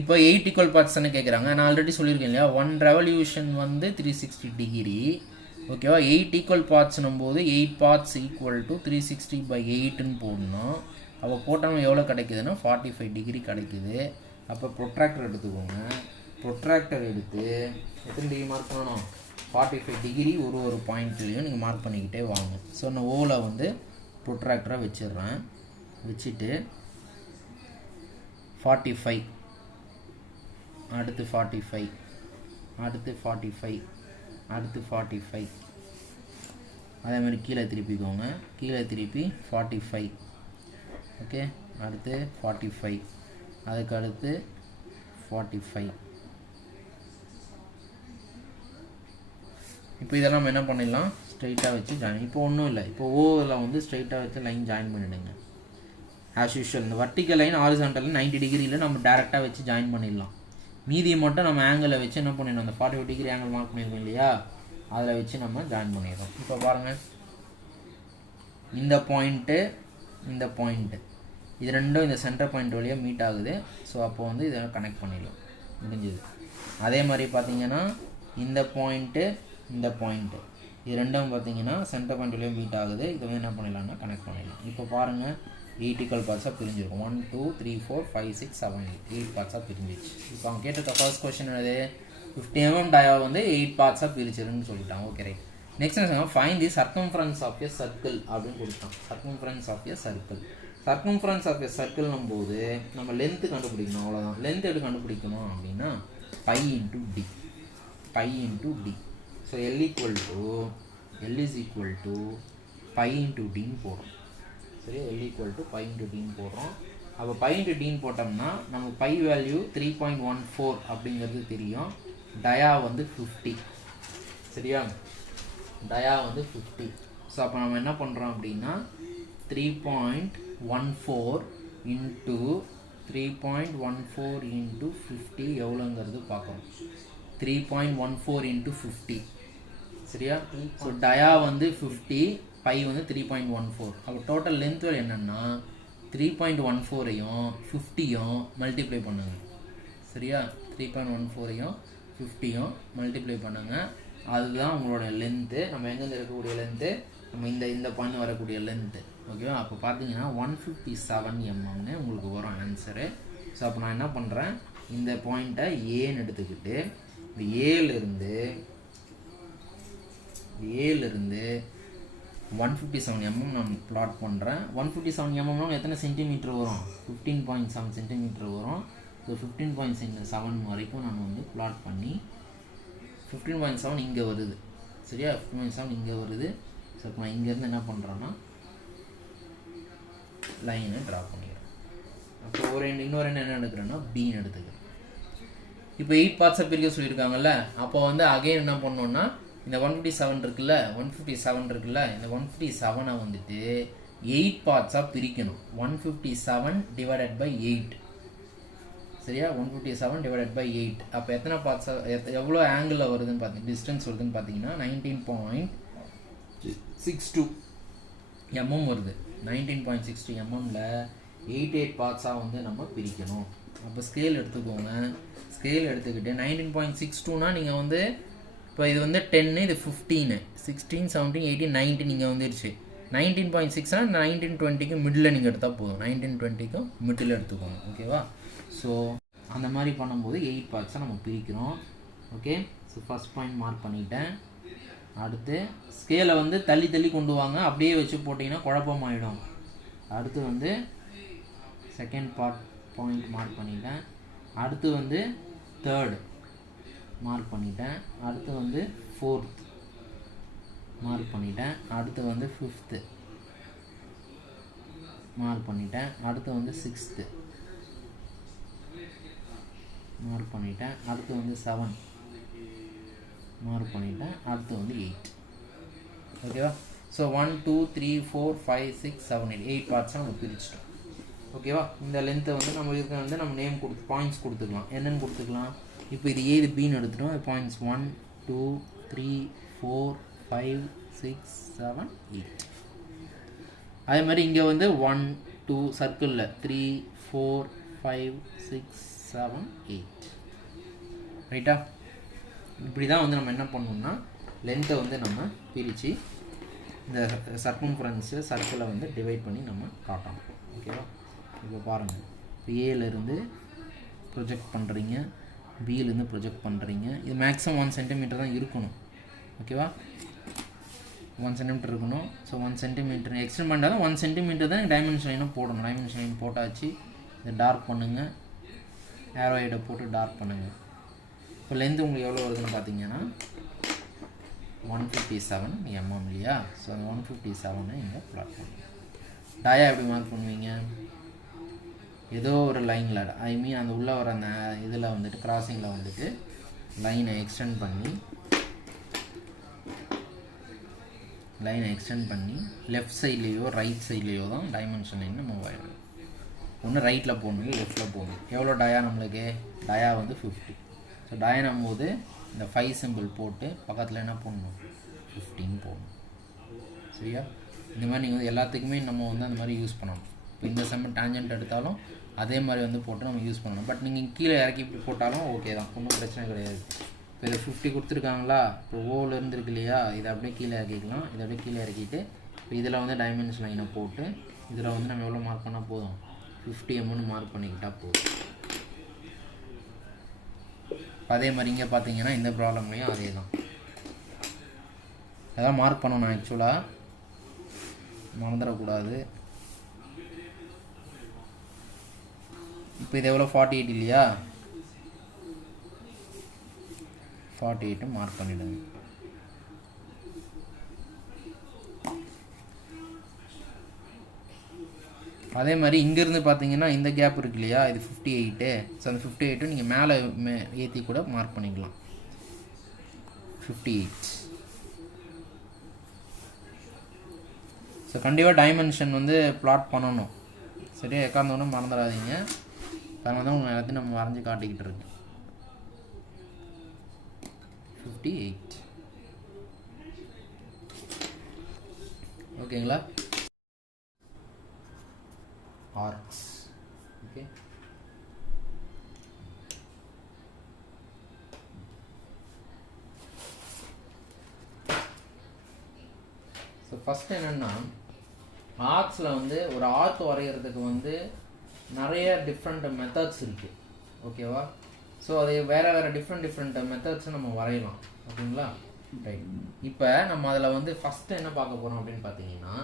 இப்போ 8 equal parts தானே கேட்குறாங்க. நான் ஆல்ரெடி சொல்லியிருக்கேன் இல்லையா, 1 revolution வந்து 360 டிகிரி. ஓகேவா, 8 equal partsனும் போது 8 parts equal to 360/8ன்னு போடணும். அப்போ போட்டாலும் எவ்வளோ கிடைக்குதுன்னா 45 டிகிரி கிடைக்குது. அப்போ ப்ரொட்ராக்டர் எடுத்துக்கோங்க. ப்ரொட்ராக்டர் எடுத்து எத்தனை டிகிரி மார்க் பண்ணணும், 45 டிகிரி ஒரு பாயிண்ட்லேயும் நீங்கள் மார்க் பண்ணிக்கிட்டே வாங்க. ஸோ நான் ஓவில் வந்து ப்ரொட்ராக்டரை வச்சிடுறேன். வச்சுட்டு 45, அடுத்து 45, அடுத்து 45, அடுத்து 45, அதேமாதிரி கீழே திருப்பிக்கோங்க. கீழே திருப்பி 45. ஓகே, அடுத்து 45, அதுக்கு அடுத்து 45. இப்போ இதெல்லாம் நம்ம என்ன பண்ணிடலாம், ஸ்ட்ரைட்டாக வச்சு ஜாயின். இப்போ ஒன்றும் இல்லை, இப்போ ஓவில் வந்து ஸ்ட்ரைட்டாக வச்சு லைன் ஜாயின் பண்ணிவிடுங்க. ஆஸ் யூஷுவல் இந்த வர்டிக்கல் லைன் ஹாரிசான்டல் 90 டிகிரியில் நம்ம டேரெக்டாக வச்சு ஜாயின் பண்ணிடலாம். மீதியை மட்டும் நம்ம ஆங்கிளை வச்சு என்ன பண்ணிடணும், அந்த 45 டிகிரி ஆங்கிள் மார்க் பண்ணியிருக்கோம் இல்லையா, அதில் வச்சு நம்ம ஜாயின் பண்ணிடுறோம். இப்போ பாருங்கள், இந்த பாயிண்ட்டு இந்த பாயிண்ட்டு இது ரெண்டும் இந்த சென்டர் பாயிண்ட் வழியாக மீட் ஆகுது. ஸோ அப்போ வந்து இதை கனெக்ட் பண்ணிடலாம், முடிஞ்சது. அதே மாதிரி பார்த்தீங்கன்னா இந்த பாயிண்ட்டு இந்த பாயிண்ட்டு இது ரெண்டும் பார்த்தீங்கன்னா சென்டர் பாயிண்ட் வழியாக மீட் ஆகுது. இதை வந்து என்ன பண்ணிடலாம்னா கனெக்ட் பண்ணிடலாம். இப்போ பாருங்கள், 8 ஈக்குவல் பார்ட்ஸாக பிரிஞ்சிருக்கும். 1 2 3 4 5 6 7 8 பார்ட்ஸாக பிரிஞ்சிச்சு. இப்போ அவங்க கேட்டிருக்க ஃபர்ஸ்ட் கொஸ்டின் என்னது, 50 mm டயா வந்து 8 பார்ட்ஸாக பிரிச்சிருன்னு சொல்லிட்டாங்க. Okay right. நெக்ஸ்ட் என்ன, find the circumference of a circle அப்படின்னு கொடுத்தான். Circumference of a circle. Circumference of a சர்க்கிள்னும் போது நம்ம லென்த்து கண்டுபிடிக்கணும், அவ்வளோதான். லென்த் எடுத்து கண்டுபிடிக்கணும் அப்படின்னா pi into D, pi into D. So L is equal to pi into டின்னு போடுறோம். சரி, L equal to pi into டின்னு போடுறோம். அப்போ பை இன்ட்டு டின்னு போட்டோம்னா நமக்கு பை வேல்யூ 3.14 அப்படிங்கிறது தெரியும். டயா வந்து 50. சரியா, டயா வந்து 50. ஸோ அப்போ நம்ம என்ன பண்ணுறோம் அப்படின்னா 3.14 இன்ட்டு 3.14 இன்ட்டு 50 எவ்வளோங்கிறது பார்க்கணும். 3.14 இன்ட்டு 50. சரியா, ஸோ டயா வந்து 50, பை வந்து 3.14. அப்போ டோட்டல் லென்த் என்னென்னா 3.14ஐயும் 50யும் மல்டிப்ளை பண்ணுங்க. சரியா, 3.14ஐயும் 50யும் மல்டிப்ளை பண்ணுங்க. அதுதான் உங்களோட லென்த்து. நம்ம எங்கேருந்து இருக்கக்கூடிய லென்த்து, நம்ம இந்த பாயிண்ட் வரக்கூடிய லென்த்து. ஓகேவா, அப்போ பார்த்தீங்கன்னா 157 mm உங்களுக்கு வரும் ஆன்சரு. ஸோ அப்போ நான் என்ன பண்ணுறேன், இந்த பாயிண்ட்டை ஏன்னு எடுத்துக்கிட்டு இந்த ஏலேருந்து 157 mm நான் பிளாட் பண்ணுறேன். 157 mm எத்தனை சென்டிமீட்டர் வரும், 15.7 சென்டிமீட்டர் வரும். ஸோ 15.7 வரைக்கும் நான் வந்து பிளாட் பண்ணி 15.7 இங்கே வருது. சரியா, 15.7 இங்கே வருது. ஸோ இப்போ நான் இங்கேருந்து என்ன பண்ணுறேன்னா லைனை ட்ரா பண்ணிடுறேன். அப்போ இன்னொரு என்ன எடுக்கிறேன்னா பின்னு எடுத்துக்கிறேன். இப்போ 8 பார்ட்ஸாக பிரிக்க சொல்லியிருக்காங்கல்ல, அப்போ வந்து அகைன் என்ன பண்ணோன்னா இந்த 157 இருக்குல்ல, 157 இருக்குல்ல, இந்த 157 வந்துட்டு 8 பார்ட்ஸாக பிரிக்கணும். 157 டிவைடட் பை 8. சரியா, 157 டிவைடட் பை 8. அப்போ எத்தனை பார்ட்ஸாக எவ்வளோ ஆங்கிளில் வருதுன்னு பார்த்தீங்கன்னா, டிஸ்டன்ஸ் வருதுன்னு பார்த்தீங்கன்னா 19.62 mm வருது. 19.62 mmல 8 பார்ட்ஸாக வந்து நம்ம பிரிக்கணும். அப்போ ஸ்கேல் எடுத்துக்கோங்க. ஸ்கேல் எடுத்துக்கிட்டு 19.62னா நீங்கள் வந்து இப்போ இது வந்து 10, இது 15, 16, 17, 18, 19 நீங்கள் வந்துடுச்சு. 19.6னா 1920க்கு மிடில் நீங்கள் எடுத்தால் போதும். 1920க்கும் மிடில் எடுத்துக்கோங்க. ஓகேவா, ஸோ அந்த மாதிரி பண்ணும்போது 8 பார்ட்ஸாக நம்ம பிரிக்கிறோம். Okay, so first point mark பண்ணிட்டேன். அடுத்து ஸ்கேலை வந்து தள்ளி தள்ளி கொண்டு வாங்க, அப்படியே வச்சு போட்டிங்கன்னா குழப்பமாயிடும். அடுத்து வந்து செகண்ட் பாயிண்ட் மார்க் பண்ணிட்டேன். அடுத்து வந்து தேர்டு மார்க் பண்ணிட்டேன். அடுத்து வந்து ஃபோர்த் மார்க் பண்ணிட்டேன். அடுத்து வந்து ஃபிஃப்த்து மார்க் பண்ணிட்டேன். அடுத்து வந்து சிக்ஸ்த்து மார்க் பண்ணிட்டேன். அடுத்து வந்து 7 மார்க் பண்ணிட்டேன். அடுத்து வந்து 8. ஓகேவா, ஸோ 1 2 3 4 5 6 7 8 பார்ட்ஸாக நம்ம பிரிச்சிட்டோம். ஓகேவா, இந்த லென்த்தை வந்து நம்ம இதுக்கு வந்து நம்ம நேம் கொடுத்து பாயிண்ட்ஸ் கொடுத்துக்கலாம். என்னென்னு கொடுத்துக்கலாம், இப்போ இது ஏது பின்னு எடுத்துட்டோம். பாயிண்ட்ஸ் 1 2 3 4 5 6 7 8. அதே மாதிரி இங்கே வந்து 1 2 சர்க்கிளில் 3 4 5 6 7 8. ரைட்டா, இப்படி தான் வந்து நம்ம என்ன பண்ணணும்னா லென்த்தை வந்து நம்ம பிரித்து இந்த சர்க்கம்ஃபரன்ஸு சர்க்கிளை வந்து டிவைட் பண்ணி நம்ம காட்டணும். ஓகேவா, இப்போ பாருங்கள், இப்போ ஏலேருந்து ப்ரொஜெக்ட் பண்ணுறீங்க, பியிலேருந்து ப்ரொஜெக்ட் பண்ணுறீங்க. இது மேக்ஸிமம் 1 சென்டிமீட்டர் தான் இருக்கணும். ஓகேவா, 1 சென்டிமீட்டர் இருக்கணும். ஸோ 1 சென்டிமீட்டர் எக்ஸ்டெண்ட் பண்ணால் 1 சென்டிமீட்டர் தான் டைமென்ஷன் லைனும் போடணும். டைமென்ஷன் லைன் போட்டாச்சு. இதை டார்க் பண்ணுங்கள், ஏரோயிடை போட்டு டார்க் பண்ணுங்கள். இப்போ லென்த் உங்களுக்கு எவ்வளோ வருதுன்னு பார்த்தீங்கன்னா 157 mm இல்லையா. ஸோ அந்த 157 இங்கே பிளாட் பண்ணுங்க. டயா எப்படி மார்க் பண்ணுவீங்க, ஏதோ ஒரு லைனில் அந்த உள்ளே வர அந்த இதில் வந்துட்டு கிராசிங்கில் வந்துட்டு லைனை எக்ஸ்டெண்ட் பண்ணி லெஃப்ட் சைட்லேயோ ரைட் சைட்லேயோ தான் டைமென்ஷன் லைன் மூவ் ஆகிடும். ஒன்று ரைட்டில் போடணும், லெஃப்ட்டில் போடணும். எவ்வளோ டயா நம்மளுக்கு? டயா வந்து 50. ஸோ டயானும் போது இந்த 5 சிம்பிள் போட்டு பக்கத்தில் என்ன போடணும்? 15 போடணும். சரியா? இந்த மாதிரி நீங்கள் வந்து எல்லாத்துக்குமே நம்ம வந்து அந்த மாதிரி யூஸ் பண்ணணும். இப்போ இந்த செம்ம டேஞ்சன்ட் எடுத்தாலும் அதே மாதிரி வந்து போட்டு நம்ம யூஸ் பண்ணணும். பட் நீங்கள் கீழே இறக்கி போட்டாலும் ஓகே தான், ஒன்றும் பிரச்சனை கிடையாது. இப்போ இதை 50 கொடுத்துருக்காங்களா, இப்போ ஓவில் இருந்துருக்கு இல்லையா, இதை அப்படியே கீழே இறக்கிக்கலாம். இதை அப்படியே கீழே இறக்கிட்டு இப்போ இதில் வந்து டைமென்ஷன் லைனை போட்டு இதில் வந்து நம்ம எவ்வளோ மார்க் பண்ணால் போதும்? 50 mm மார்க் பண்ணிக்கிட்டால் போதும். அதே மாதிரி இங்கே பார்த்தீங்கன்னா இந்த ப்ராப்ளம்லையும் அதே தான். அதான் மார்க் பண்ணணும் ஆக்சுவலாக, மறந்துடக்கூடாது. இப்போ இது எவ்வளோ? 48 இல்லையா? 48 மார்க் பண்ணிவிடுங்க. அதே மாதிரி இங்கேருந்து பார்த்தீங்கன்னா இந்த கேப் இருக்கு இல்லையா, இது 58. ஸோ அந்த 58 நீங்கள் மேலே ஏற்றி கூட மார்க் பண்ணிக்கலாம். 58. ஸோ கண்டிப்பாக டைமென்ஷன் வந்து பிளாட் பண்ணணும். சரியா? எக்காந்தோன்னு மறந்துடாதீங்க. அதனால தான் உங்கள் எல்லாத்தையும் நம்ம வரைஞ்சி காட்டிக்கிட்டு இருக்கு. 58. ஓகேங்களா? arcs. Okay. ஸோ ஃபஸ்ட் என்னென்னா, ஆர்க்ஸில் வந்து ஒரு ஆர்க் வரைகிறதுக்கு வந்து நிறைய டிஃப்ரெண்ட் மெத்தட்ஸ் இருக்குது. ஓகேவா? ஸோ அது வேறு டிஃப்ரெண்ட் மெத்தட்ஸை நம்ம வரையலாம். ஓகேங்களா? ரைட். இப்போ நம்ம அதில் வந்து ஃபஸ்ட்டு என்ன பார்க்க போகிறோம் அப்படின்னு பார்த்தீங்கன்னா,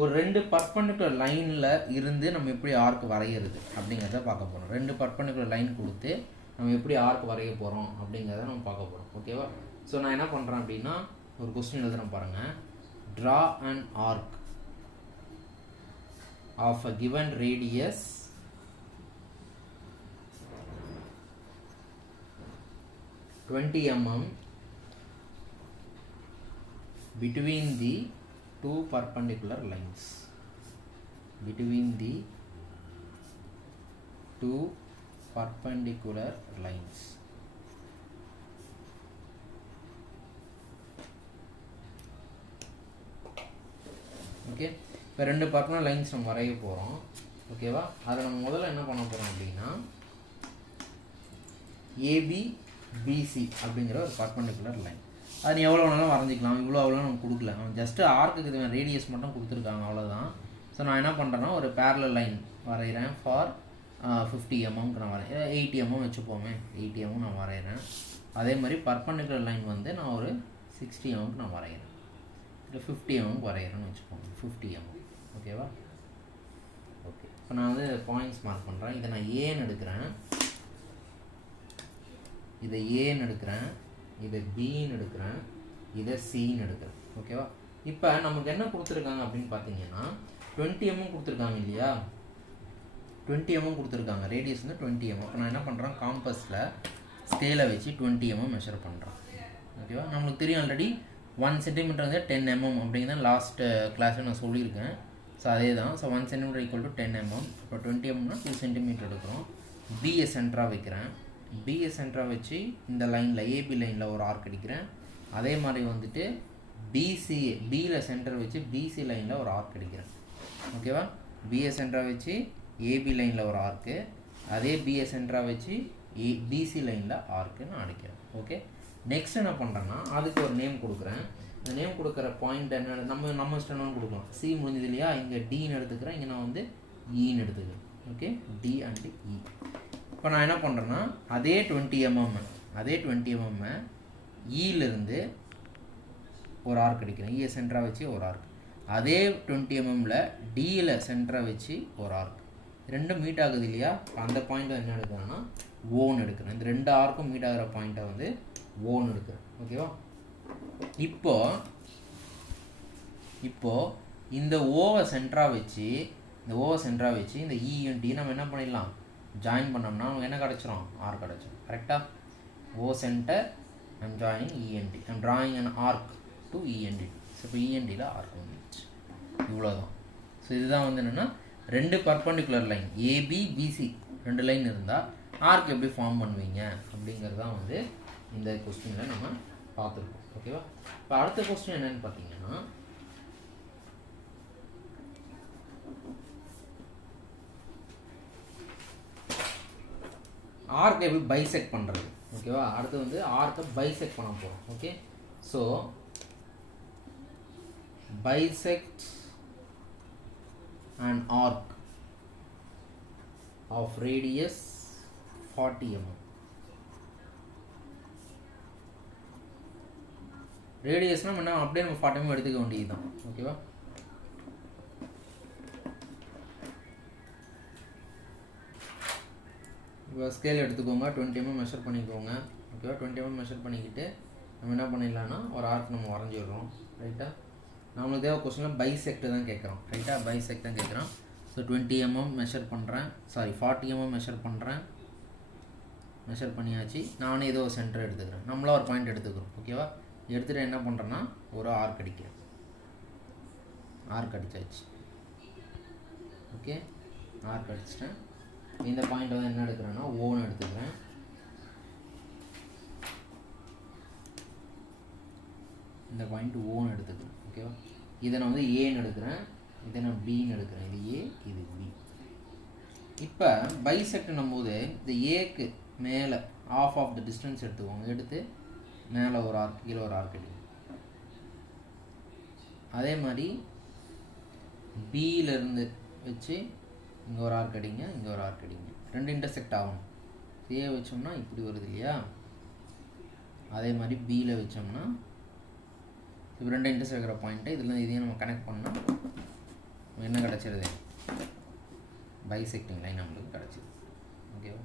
ஒரு 2 பர்பெண்டிகுலர் லைனில் இருந்து நம்ம எப்படி ஆர்க் வரைகிறது அப்படிங்கிறத பார்க்க போகிறோம். 2 பர்பெண்டிகுலர் லைன் கொடுத்து நம்ம எப்படி ஆர்க் வரைய போகிறோம் அப்படிங்கிறத நம்ம பார்க்க போகிறோம். ஓகேவா? ஸோ நான் என்ன பண்ணுறேன் அப்படின்னா, ஒரு கொஸ்டின் எழுதுகிறேன் பாருங்கள். Draw an arc of a given radius mm between the two perpendicular lines. Between the two perpendicular lines. Okay. இப்போ 2 பர்பெண்டிகுலர் லைன்ஸ் நம்ம வரைய போகிறோம். ஓகேவா? அதில் நம்ம முதல்ல என்ன பண்ண போகிறோம் அப்படின்னா, ஏபி பிசி அப்படிங்கிற ஒரு பர்பெண்டிகுலர் லைன். அது நீ எவ்வளோ வேணாலும் வரைஞ்சிக்கலாம். இவ்வளோ அவ்வளோ நம்ம கொடுக்கல, ஜஸ்ட்டு ஆர்க்குக்கு இது ரேடியஸ் மட்டும் கொடுத்துருக்காங்க, அவ்வளோதான். ஸோ நான் என்ன பண்ணுறேன்னா, ஒரு பேரலல் லைன் வரைகிறேன் ஃபார் 50 mm நான் வரைகிறேன். 80 mm வச்சுப்போமே, 80 mm நான் வரைகிறேன். அதே மாதிரி பர்பெண்டிகுலர் லைன் வந்து நான் ஒரு 60 mm நான் வரைகிறேன். இல்லை 50 mm வரைகிறேன்னு வச்சுப்போங்க, 50 mm. ஓகேவா? ஓகே. இப்போ நான் வந்து பாயிண்ட்ஸ் மார்க் பண்ணுறேன். இதை நான் ஏன்னு எடுக்கிறேன், இதை ஏன்னு எடுக்கிறேன், இதை பின்னு எடுக்கிறேன், இதை சின்னு எடுக்கிறேன். ஓகேவா? இப்போ நமக்கு என்ன கொடுத்துருக்காங்க அப்படின்னு பார்த்தீங்கன்னா, 20 mm கொடுத்துருக்காங்க இல்லையா? 20 mm கொடுத்துருக்காங்க, ரேடியஸ் வந்து 20 mm. இப்போ நான் என்ன பண்ணுறேன், காம்பஸில் ஸ்கேலை வச்சு 20 mm மெஷர் பண்ணுறேன். ஓகேவா? நம்மளுக்கு தெரியும் ஆல்ரெடி 1 cm வந்து 10 mm அப்படிங்கிறத லாஸ்ட் கிளாஸில் நான் சொல்லியிருக்கேன். ஸோ அதே தான். So 1 cm = 10 mm. இப்போ 20 mm 2 cm எடுக்கிறோம். பிஏ சென்டராக வைக்கிறேன். பிஏ சென்டராக வச்சு இந்த லைனில் ஏபி லைனில் ஒரு ஆர்க் அடிக்கிறேன். அதே மாதிரி வந்துட்டு பியில் சென்டர் வச்சு பிசி லைனில் ஒரு ஆர்க் அடிக்கிறேன். ஓகேவா? பிஏ சென்டராக வச்சு ஏபி லைனில் ஒரு ஆர்க்கு, அதே பிஏ சென்டராக வச்சு பிசி லைனில் ஆர்க்கு நான் அடிக்கிறேன். ஓகே. நெக்ஸ்ட் என்ன பண்ணுறேன்னா, அதுக்கு ஒரு நேம் கொடுக்குறேன். இந்த நேம் கொடுக்குற பாயிண்ட் என்ன, நம்ம இஷ்டம் கொடுக்கலாம். சி முடிஞ்சது இல்லையா? இங்கே டின்னு எடுத்துக்கிறேன், இங்கே நான் வந்து ஈன்னு எடுத்துக்கிறேன். ஓகே. டி அண்ட் இ. இப்போ நான் என்ன பண்ணுறேன்னா, அதே 20 mm ஈலேருந்து ஒரு ஆர்க் அடிக்கிறேன். ஈயை சென்டராக வச்சு ஒரு ஆர்க். அதே 20 mm டியில் சென்டராக வச்சு ஒரு ஆர்க். ரெண்டும் மீட் ஆகுது இல்லையா? அந்த பாயிண்ட்டை என்ன எடுக்கிறேன்னா ஓன்னு எடுக்கிறேன். இந்த 2 ஆர்க்கும் மீட் ஆகிற பாயிண்ட்டை வந்து ஓன்னு எடுக்கிறேன். ஓகேவா? இப்போது இந்த ஓவை சென்டராக வச்சு இந்த இஎன்டி நம்ம என்ன பண்ணிடலாம், ஜாயின் பண்ணோம்னா நமக்கு என்ன கிடச்சிரும், ஆர்க் கிடச்சிரும். கரெக்டாக? O centre, I'm joining E and T, I'm drawing an arc to E and T. So இப்போ இஎன்டியில் ஆர்க் வந்துடுச்சு. இவ்வளோதான். ஸோ இதுதான் வந்து என்னென்னா ரெண்டு பர்பண்டிகுலர் லைன் ஏபி பிசி ரெண்டு லைன் இருந்தால் ஆர்க் எப்படி ஃபார்ம் பண்ணுவீங்க அப்படிங்கிறது தான் வந்து இந்த கொஸ்டினில் நம்ம பார்த்துருக்கோம். ஓகேவா? இப்போ அடுத்த கொஸ்டின் என்னன்னு பார்த்தீங்கன்னா ஆர்க் எப்படி பைசெக்ட் பண்ணுறது. ஓகேவா? அடுத்து வந்து ஆர்க்கை பைசெக்ட் பண்ண போகிறோம். Okay, so bisect an arc of radius 40 mm. ரேடியஸ்னா என்ன அப்படியே நம்ம 40 mm எடுத்துக்க வேண்டியதுதான். ஓகேவா? இப்போ ஸ்கேல் எடுத்துக்கோங்க, 20 mm மெஷர் பண்ணிக்கோங்க. ஓகேவா? 20 mm மெஷர் பண்ணிக்கிட்டு நம்ம என்ன பண்ணிடலாம்னா ஒரு ஆர்க் நம்ம வரைஞ்சிடுறோம். ரைட்டா? நம்மளுக்கு தேவை கொஸ்டினில் பைசெக்ட் தான் கேட்குறோம். ரைட்டா? பைசெக்ட் தான் கேட்குறோம். ஸோ 20 mm மெஷர் பண்ணுறேன், 40 mm மெஷர் பண்ணுறேன். மெஷர் பண்ணியாச்சு. நானே ஏதோ ஒரு சென்டர் எடுத்துக்கிறேன், நம்மளா ஒரு பாயிண்ட் எடுத்துக்கிறோம். ஓகேவா? எடுத்துகிட்டு என்ன பண்ணுறேன்னா ஒரு ஆர்க் அடிக்கிறேன். ஆர்க் அடித்தாச்சு. ஓகே, ஆர்க் அடிச்சிட்டேன். இந்த பாயிண்ட் வந்து என்ன எடுக்கிறேன்னா ஓன்னு எடுத்துக்கிறேன். இந்த பாயிண்ட் ஓன்னு எடுத்துக்கிறேன். ஓகேவா? இதை நான் வந்து ஏன்னு எடுக்கிறேன், இதை நான் பின்னு எடுக்கிறேன். இது ஏ, இது பி. இப்போ பைசெக்ட்னும் போது இந்த ஏக்கு மேலே ஆஃப் ஆஃப் த டிஸ்டன்ஸ் எடுத்துக்கோங்க. எடுத்து மேலே ஒரு ஆர்க், கீழே ஒரு ஆர்க் அடிங்க. அதே மாதிரி பியிலேருந்து வச்சு இங்கே ஒரு ஆர்க் அடிங்க, இங்கே ஒரு ஆர்க் அடிங்க. ரெண்டு இன்டர்செக்ட் ஆகணும். ஏ வச்சோம்னா இப்படி வருது இல்லையா? அதே மாதிரி பியில் வச்சோம்னா இப்போ ரெண்டு இன்ட்ரெஸ்ட் இருக்கிற பாயிண்ட்டு இதில் இதையும் நம்ம கனெக்ட் பண்ணால் என்ன கிடச்சிருது? பைசெக்டிங் லைன் நம்மளுக்கு கிடச்சிது. ஓகேவா?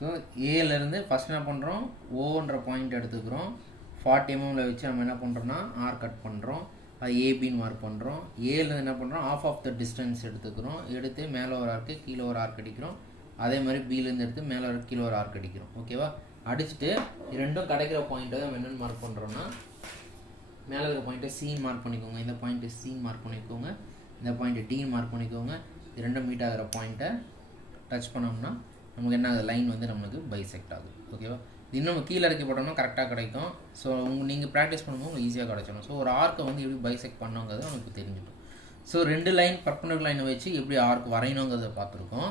ஸோ ஏலேருந்து ஃபஸ்ட் என்ன பண்ணுறோம், ஓன்ற பாயிண்ட் எடுத்துக்கிறோம். 40 mm வச்சு நம்ம என்ன பண்ணுறோம்னா ஆர் கட் பண்ணுறோம். அது ஏபின்னு மார்க் பண்ணுறோம். ஏலேருந்து என்ன பண்ணுறோம், ஆஃப் ஆஃப் த டிஸ்டன்ஸ் எடுத்துக்கிறோம். எடுத்து மேலே ஒரு ஆர்க்கு, கீழே ஒரு ஆர்க் அடிக்கிறோம். அதே மாதிரி பிலேருந்து எடுத்து மேலே ஒரு கீழே ஒரு ஆர்க் அடிக்கிறோம். ஓகேவா? அடிச்சுட்டு ரெண்டும் கிடைக்கிற பாயிண்ட்டை நம்ம என்னென்னு மார்க் பண்ணுறோன்னா மேலே இருக்கிற பாயிண்ட்டை சின்னு மார்க் பண்ணிக்கோங்க. இந்த பாயிண்ட்டை சின்னு மார்க் பண்ணிக்கோங்க. இந்த பாயிண்ட்டை டின்னு மார்க் பண்ணிக்கோங்க. இது ரெண்டும் மீட் ஆகிற பாயிண்ட்டை டச் பண்ணோம்னா நமக்கு என்ன ஆகுது, லைன் வந்து நம்மளுக்கு பைசெக்ட் ஆகுது. ஓகேவா? இன்னும் கீழே இறக்கி போட்டோம்னா கரெக்டாக கிடைக்கும். ஸோ நீங்கள் ப்ராக்டிஸ் பண்ணும்போது உங்களுக்கு ஈஸியாக கிடச்சிடும். ஸோ ஒரு ஆர்க்கை வந்து எப்படி பைசெக்ட் பண்ணோங்கிறது நமக்கு தெரிஞ்சிடும். ஸோ ரெண்டு லைன் பர்பண்டிகுலர் லைனை வச்சு எப்படி ஆர்க் வரையணுங்கிறத பார்த்துருக்கோம்.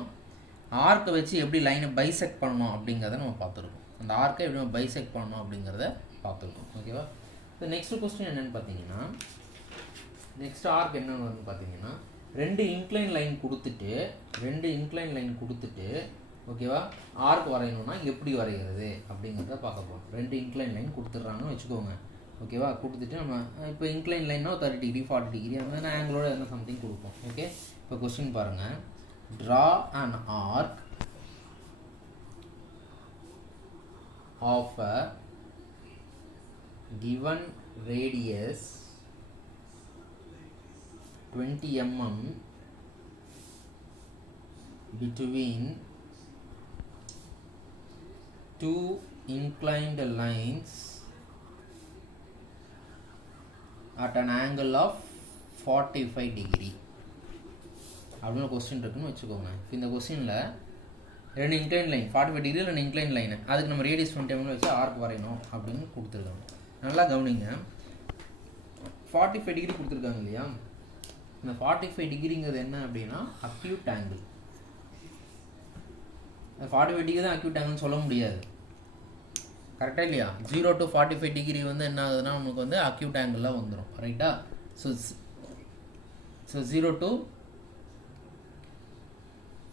ஆர்க்கை வச்சு எப்படி லைனை பைசெக்ட் பண்ணணும் அப்படிங்கிறத நம்ம பார்த்துருக்கோம். அந்த ஆர்க்கை எப்படி நம்ம பைசெக்ட் பண்ணணும் அப்படிங்கிறத பார்த்துருக்கோம். ஓகேவா? இப்போ நெக்ஸ்ட் கொஸ்டின் என்னென்னு பார்த்தீங்கன்னா, நெக்ஸ்ட் ஆர்க் என்ன வரும்னு பார்த்தீங்கன்னா ரெண்டு இன்க்ளைன் லைன் கொடுத்துட்டு ஓகேவா ஆர்க் வரையணும்னா எப்படி வரைகிறது அப்படிங்கிறத பார்க்க போகிறோம். ரெண்டு இன்க்ளைன் லைன் கொடுத்துட்றாங்கன்னு வச்சுக்கோங்க. ஓகேவா? கொடுத்துட்டு நம்ம இப்போ இன்க்ளைன் லைன்னா 30 டிகிரி 40 டிகிரி அந்த மாதிரி ஆங்கிளோட என்ன சம்திங் கொடுப்போம். ஓகே, இப்போ கொஸ்டின் பாருங்கள். Draw an arc of a given radius 20 mm between two inclined lines at an angle of 45 degree அப்படின்னு கொஸ்டின் இருக்குன்னு வச்சுக்கோங்க. இந்த கொஸ்டினில் ரெண்டு இன்க்ளைன் லைன் 45 டிகிரி ரெண்டு இன்க்ளைன் லைனு, அதுக்கு நம்ம ரேடியஸ் 20 mm வச்சு ஆர்க் வரையணும் அப்படின்னு கொடுத்துருக்காங்க. நல்லா கவனிங்க. 45 டிகிரி கொடுத்துருக்காங்க இல்லையா? இந்த 45 டிகிரிங்கிறது என்ன அப்படின்னா அக்யூட் ஆங்கிள். 45 டிகிரி தான் அக்யூட் ஆங்கிள்னு சொல்ல முடியாது. கரெக்டாக இல்லையா? 0 to 45 டிகிரி வந்து என்ன ஆகுதுன்னா நமக்கு வந்து அக்யூட் ஆங்கிளில் வந்துடும். ரைட்டா? So 0 to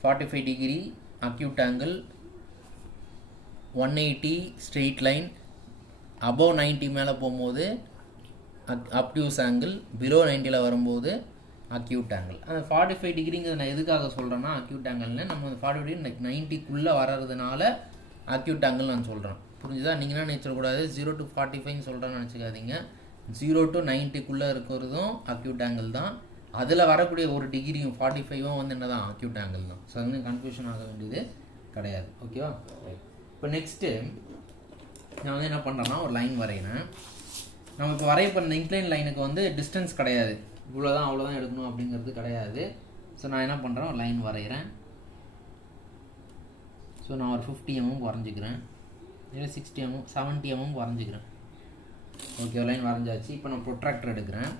45 degree acute angle, 180 straight line, above 90 மேலே போகும்போது obtuse angle, below 90ல் வரும்போது acute angle. அந்த 45 டிகிரிங்கிறது நான் எதுக்காக சொல்கிறேன்னா acute angleன்னு நம்ம 45 டிகிரி 90க்குள்ளே வர்றதுனால acute angle நான் சொல்கிறேன். புரிஞ்சுதா? நீங்கள் என்ன நினச்சிடக்கூடாது 0 to 45 சொல்கிறேன்னு நினச்சிக்காதீங்க. 0 to 90க்குள்ளே இருக்கிறதும் acute angle தான். அதில் வரக்கூடிய ஒரு டிகிரியும் 45ம் வந்து என்ன தான் அக்யூட் ஆங்கிள் தான். ஸோ அது கன்ஃபியூஷன் ஆக வேண்டியது கிடையாது. ஓகேவா? ரைட். இப்போ நெக்ஸ்ட்டு நான் வந்து என்ன பண்ணுறேன்னா ஒரு லைன் வரைகிறேன். நம்ம இப்போ வரைய பண்ண இன்க்ளைன் லைனுக்கு வந்து டிஸ்டன்ஸ் கிடையாது, இவ்வளோதான் அவ்வளோதான் எடுக்கணும் அப்படிங்கிறது கிடையாது. ஸோ நான் என்ன பண்ணுறேன், ஒரு லைன் வரைகிறேன். ஸோ நான் ஒரு 50 mm வரைஞ்சிக்கிறேன், இல்லை 60 mm 70 mm வரைஞ்சிக்கிறேன். ஓகே, ஒரு லைன் வரைஞ்சாச்சு. இப்போ நான் ப்ரொட்ராக்டர் எடுக்கிறேன்.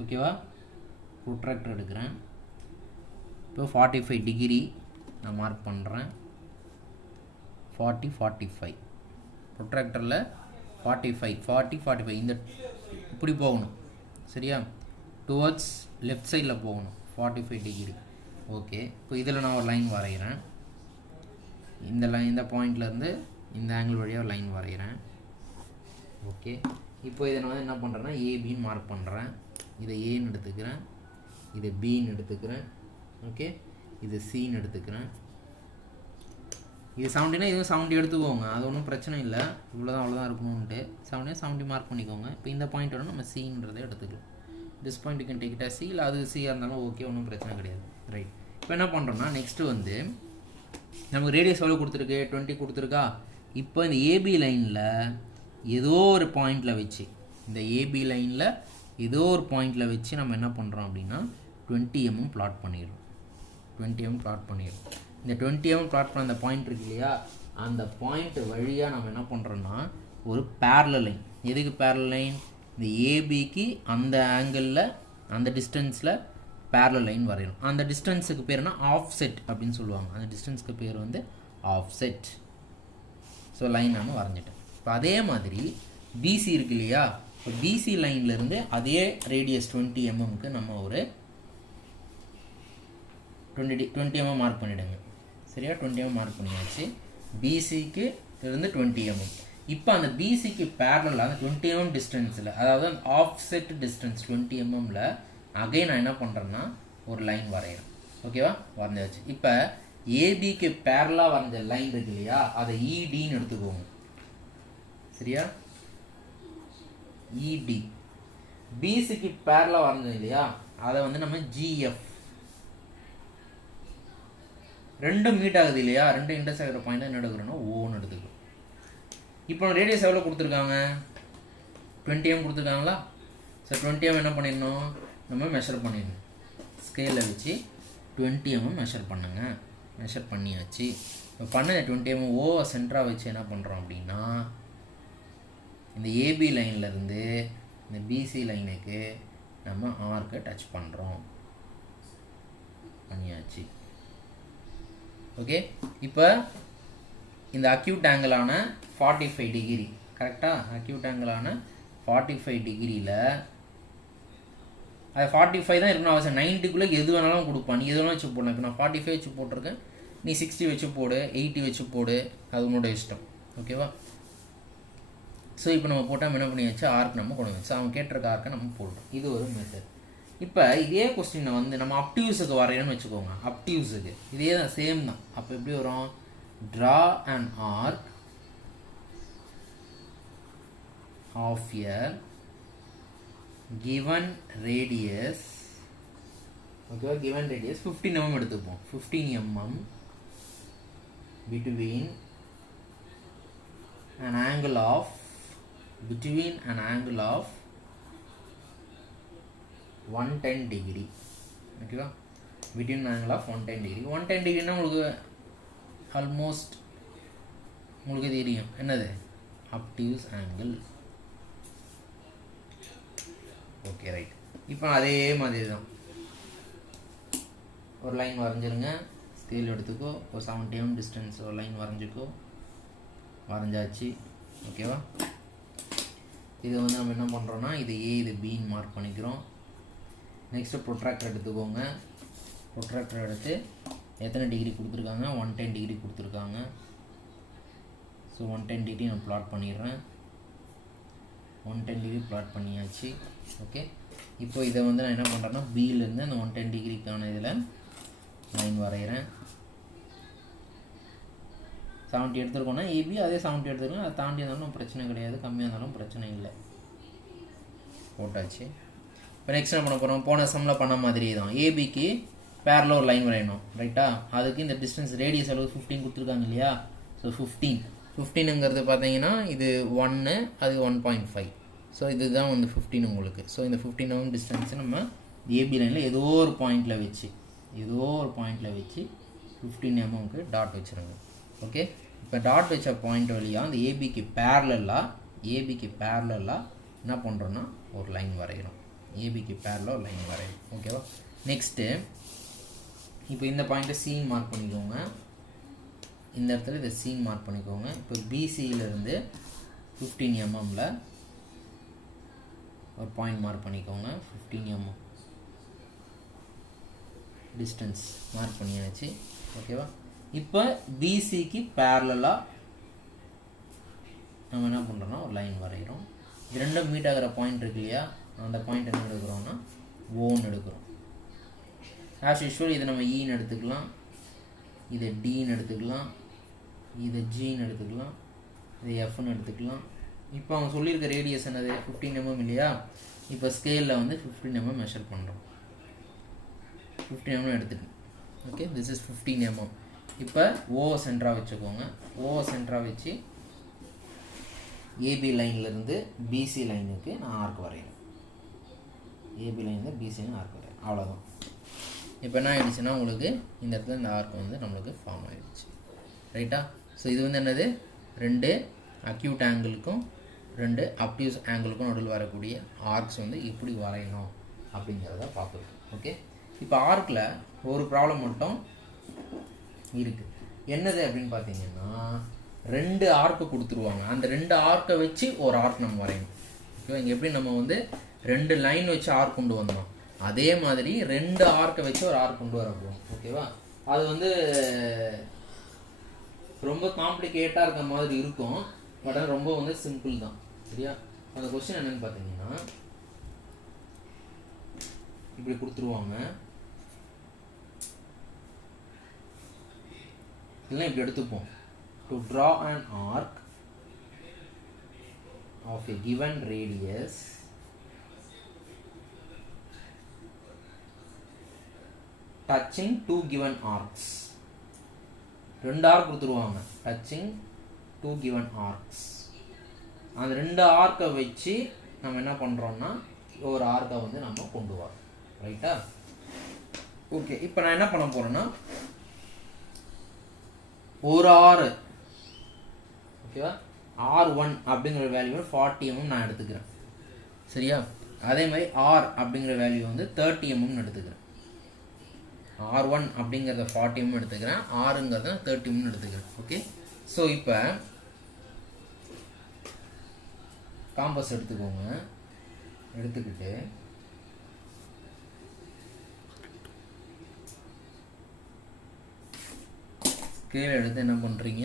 ஓகேவா, ப்ரொட்ராக்டர் எடுக்கிறேன். இப்போ 45 டிகிரி நான் மார்க் பண்ணுறேன். 45 ப்ரொட்ராக்டரில் 45 இந்த இப்படி போகணும், சரியா, டுவர்ட்ஸ் லெஃப்ட் சைடில் போகணும் 45 டிகிரி. ஓகே, இப்போ இதில் நான் ஒரு லைன் வரைகிறேன். இந்த பாயிண்ட்லேருந்து இந்த ஆங்கிள் வழியாக ஒரு லைன் வரைகிறேன். ஓகே, இப்போ இதை நான் வந்து என்ன பண்ணுறேன்னா ஏபின்னு மார்க் பண்ணுறேன். இதை ஏன்னு எடுத்துக்கிறேன், இதை பின்னு எடுத்துக்கிறேன். ஓகே, இது சின்னு எடுத்துக்கிறேன். இது 70னா இதுவும் 70 எடுத்துக்கோங்க, அது ஒன்றும் பிரச்சனை இல்லை. இவ்வளோதான் அவ்வளோதான் இருக்கணும்ன்ட்டு 70 மார்க் பண்ணிக்கோங்க. இப்போ இந்த பாயிண்ட் வரும், நம்ம சின்றதை எடுத்துக்கலாம். This point you can take it as C, இல்லை அது சியாக இருந்தாலும் ஓகே, ஒன்றும் பிரச்சனை கிடையாது. ரைட், இப்போ என்ன பண்ணுறோம்னா நெக்ஸ்ட்டு வந்து நமக்கு ரேடியஸ் எவ்வளோ கொடுத்துருக்கு, 20 கொடுத்துருக்கா. இப்போ இந்த ஏபி லைனில் ஏதோ ஒரு பாயிண்டில் வச்சு, இந்த ஏபி லைனில் ஏதோ ஒரு பாயிண்டில் வச்சு நம்ம என்ன பண்ணுறோம் அப்படின்னா 20 mm பிளாட் பண்ணிடுறோம். 20 mm பிளாட் பண்ணிடுறோம். இந்த 20 mm பிளாட் பண்ண அந்த பாயிண்ட் இருக்கு இல்லையா, அந்த பாயிண்ட் வழியாக நம்ம என்ன பண்ணுறோன்னா ஒரு பேரலல் லைன். எதுக்கு பேரலல் லைன், இந்த ஏபிக்கு அந்த ஆங்கிளில் அந்த டிஸ்டன்ஸில் பேரலல் லைன் வரையணும். அந்த டிஸ்டன்ஸுக்கு பேர் என்ன, ஆஃப் செட் அப்படின்னு சொல்லுவாங்க. அந்த டிஸ்டன்ஸுக்கு பேர் வந்து ஆஃப் செட். ஸோ லைன் நான் வரைஞ்சிட்டேன். இப்போ அதே மாதிரி பிசி இருக்கு இல்லையா, இப்போ பிசி லைன்லேருந்து அதே ரேடியஸ் 20 mmக்கு நம்ம ஒரு 20 mm மார்க் பண்ணிவிடுங்க. சரியா, 20 mm மார்க் பண்ணியாச்சு. பிசிக்கு இருந்து 20 mm. இப்போ அந்த பிசிக்கு பேரலாக அந்த 20 mm டிஸ்டன்ஸில், அதாவது ஆஃப் செட் டிஸ்டன்ஸ் 20 mmல அகைன் நான் என்ன பண்ணுறேன்னா ஒரு லைன் வரைகிறேன். ஓகேவா, வரைஞ்சாச்சு. இப்போ ஏபிக்கு பேரலாக வரைஞ்ச லைன் இருக்கு இல்லையா, அதை இடின்னு எடுத்துக்கோங்க. சரியா, இடி. பிசிக்கு பேரலாக வரைஞ்சோம் இல்லையா, அதை வந்து நம்ம ஜிஎஃப். ரெண்டும் மீட் ஆகுது இல்லையா, ரெண்டு இன்டர்செக்ட் ஆகிற பாயிண்ட் என்ன எடுக்கிறோன்னா ஓன்னு எடுத்துக்கிறோம். இப்போ ரேடியஸ் எவ்வளோ கொடுத்துருக்காங்க, 20 mm கொடுத்துருக்காங்களா. ஸோ 20 mm என்ன பண்ணிடணும், நம்ம மெஷர் பண்ணிடணும். ஸ்கேலில் வச்சு 20 mm மெஷர் பண்ணுங்க. மெஷர் பண்ணியாச்சு. இப்போ பண்ண 20 mm ஓவை சென்டராக வச்சு என்ன பண்ணுறோம் அப்படின்னா இந்த ஏபி லைன்லேருந்து இந்த பிசி லைனுக்கு நம்ம ஆர்க்கை டச் பண்ணுறோம். பண்ணியாச்சு. ஓகே, இப்போ இந்த அக்யூட் ஆங்கிளான 45 டிகிரி, கரெக்டாக, அக்யூட் ஆங்கிளான 45 டிகிரியில் அது 45 தான் இருக்கணும் அவசியம். 90க்குள்ளே எது வேணாலும் கொடுப்பான், நீ எது வேணாலும் வச்சு போடலாம். இப்போ நான் 45 வச்சு போட்டிருக்கேன், நீ 60 வச்சு போடு, 80 வச்சு போடு, அது உன்னோட இஷ்டம். ஓகேவா. ஸோ இப்போ நம்ம போட்டால் என்ன பண்ணியாச்சு, ஆர்க் நம்ம கொண்டு வச்சு அவன் கேட்டிருக்க ஆர்க்கை நம்ம போடுறோம். இது ஒரு மெத்தட். இப்போ இதே கொஸ்டினை வந்து நம்ம அப்டியூஸுக்கு வரையணும்னு வச்சுக்கோங்க. அப்டியூஸுக்கு இதே தான், சேம் தான். அப்போ எப்படி வரும், draw and arc of a given radius. ஓகேவா, given radius 15 mm எடுத்துப்போம். 15 mm between an angle of 110 degree. ஓகேவா, between an angle of 110 degree. 110 டிகிரினா உங்களுக்கு ஆல்மோஸ்ட் உங்களுக்கு தெரியும் என்னது, அப்டியூஸ் ஆங்கிள். Okay, right. இப்போ அதே மாதிரி தான் ஒரு லைன் வரைஞ்சிருங்க. ஸ்கேல் எடுத்துக்கோ, ஒரு 70 mm டிஸ்டன்ஸ் ஒரு லைன் வரைஞ்சிக்கோ. வரைஞ்சாச்சு. ஓகேவா. இது வந்து நம்ம என்ன பண்ணுறோன்னா இது ஏ இது பின்னு மார்க் பண்ணிக்கிறோம். நெக்ஸ்ட்டு ப்ரொட்ராக்டர் எடுத்துக்கோங்க. ப்ரொட்ராக்டர் எடுத்து எத்தனை டிகிரி கொடுத்துருக்காங்க, 110 டிகிரி கொடுத்துருக்காங்க. ஸோ 110 டிகிரி நான் ப்ளாட் பண்ணிடுறேன். 110 டிகிரி பிளாட் பண்ணியாச்சு. ஓகே, இப்போ இதை வந்து நான் என்ன பண்ணுறேன்னா பியிலேருந்து அந்த 110 டிகிரிக்கான இதில் லைன் வரைகிறேன். 70 எடுத்துருக்கோன்னா ஏபி, அதே 70 எடுத்துருக்கோம். அதை தாண்டி இருந்தாலும் பிரச்சனை கிடையாது, கம்மியாக இருந்தாலும் பிரச்சனை இல்லை. போட்டாச்சு. இப்போ நெக்ஸ்ட் என்ன பண்ண போகிறோம், போன சம்மில் பண்ண மாதிரி தான். ஏபிக்கு பேரலாக ஒரு லைன் வரையணும், ரைட்டா. அதுக்கு இந்த டிஸ்டன்ஸ் ரேடியஸ் அளவு 15 கொடுத்துருக்காங்க இல்லையா. ஸோ 15ங்கிறது பார்த்தீங்கன்னா இது 1 அது 1.5. ஸோ இதுதான் வந்து 15 உங்களுக்கு. ஸோ இந்த 15 mm டிஸ்டன்ஸை நம்ம ஏபி லைனில் ஏதோ ஒரு பாயிண்டில் வச்சு 15 mmக்கு டாட் வச்சுருங்க. ஓகே, இப்போ டாட் வச்ச பாயிண்ட் வழியாக அந்த ஏபிக்கு பேரலாக என்ன பண்ணுறோன்னா ஒரு லைன் வரைகிறோம். ஏபிக்கு பேரலாக ஒரு லைன் வரைகிறோம். ஓகேவா? நெக்ஸ்ட்டு இப்போ இந்த பாயிண்ட்டை சீன் மார்க் பண்ணிக்கோங்க. இந்த இடத்துல இதை சீன் மார்க் பண்ணிக்கோங்க. இப்போ பிசியிலேருந்து 15 mmல ஒரு பாயிண்ட் மார்க் பண்ணிக்கோங்க. 15 mm டிஸ்டன்ஸ் மார்க் பண்ணியாச்சு. ஓகேவா? இப்போ பிசிக்கு பேரலாக நம்ம என்ன பண்ணுறோம்னா ஒரு லைன் வரைகிறோம். இது ரெண்டும் மீட் ஆகிற பாயிண்ட் இருக்கு இல்லையா, அந்த பாயிண்ட் என்ன எடுக்கிறோம்னா ஓன்னு எடுக்கிறோம். ஆஸ் யூஷுவல் இதை நம்ம ஈன்னு எடுத்துக்கலாம், இதை டின்னு எடுத்துக்கலாம், இதை ஜின்னு எடுத்துக்கலாம், இதை எஃப்னு எடுத்துக்கலாம். இப்போ அவங்க சொல்லியிருக்க ரேடியஸ் என்னது 15 mm இல்லையா. இப்போ ஸ்கேலில் வந்து 15 mm மெஷர் பண்ணுறோம். 15 mm எடுத்துக்கணும். Okay, this is 15 mm. இப்போ ஓவை சென்டராக வச்சுக்கோங்க. ஓவை சென்டராக வச்சு ஏபி லைன்லேருந்து பிசி லைனுக்கு நான் ஆர்க் வரைகிறேன். ஏபி லைன்லேருந்து பிசி லைன் ஆர்க் வரைகிறேன். அவ்வளோதான். இப்போ என்ன ஆகிடுச்சுன்னா உங்களுக்கு இந்த இடத்துல இந்த ஆர்க் வந்து நம்மளுக்கு ஃபார்ம் ஆகிடுச்சு. ரைட்டா? ஸோ இது வந்து என்னது, 2 அக்யூட் ஆங்கிளுக்கும் 2 அப்டியூஸ் ஆங்கிளுக்கும் நடுவில் வரக்கூடிய ஆர்க்ஸ் வந்து எப்படி வரையணும் அப்படிங்கிறத பார்க்குறோம். ஓகே, இப்போ ஆர்க்கில் ஒரு ப்ராப்ளம் மட்டும் இருக்குது. என்னது அப்படின்னு பார்த்தீங்கன்னா 2 ஆர்க்கு கொடுத்துருவாங்க. அந்த 2 ஆர்க்கை வச்சு ஒரு ஆர்க் நம்ம வரையணும். ஓகேவா? இங்கே எப்படி நம்ம வந்து 2 லைன் வச்சு ஆர்க் கொண்டு வந்தோம், அதே மாதிரி 2 ஆர்க்கை வச்சு ஒரு ஆர்க் கொண்டு வர போகும். ஓகேவா? அது வந்து ரொம்ப காம்ப்ளிகேட்டாக இருக்க மாதிரி இருக்கும், பட் அது ரொம்ப வந்து சிம்பிள் தான். சரியா? அந்த கொஸ்டின் என்னன்னு பார்த்தீங்கன்னா இப்படி கொடுத்துருவாங்க, இல்லை இப்படி எடுத்துப்போம். To draw an arc of a given radius touching 2 given arcs. 2 arc கொடுத்துருவாங்க, டச்சிங் 2 given arcs. அந்த 2 ஆர்க்கை வச்சு நம்ம என்ன பண்ணுறோம்னா ஒரு ஆர்க்கை வந்து நம்ம கொண்டு வரோம். ரைட்டா? ஓகே, இப்போ நான் என்ன பண்ண போகிறேன்னா ஒரு ஆர், ஓகேவா, R1 அப்படிங்கிற வேல்யூ 40 mm நான் எடுத்துக்கிறேன். சரியா? அதே மாதிரி R அப்படிங்கிற வேல்யூ வந்து 30 mm எடுத்துக்கிறேன். R1 அப்படிங்கிறத 40 mm எடுத்துக்கிறேன், Rங்கிறத 30 mm எடுத்துக்கிறேன். ஓகே, ஸோ இப்போ காம்பஸ் எடுத்துக்கோங்க. எடுத்துக்கிட்டு ஸ்கேல் எடுத்து என்ன பண்ணுறீங்க,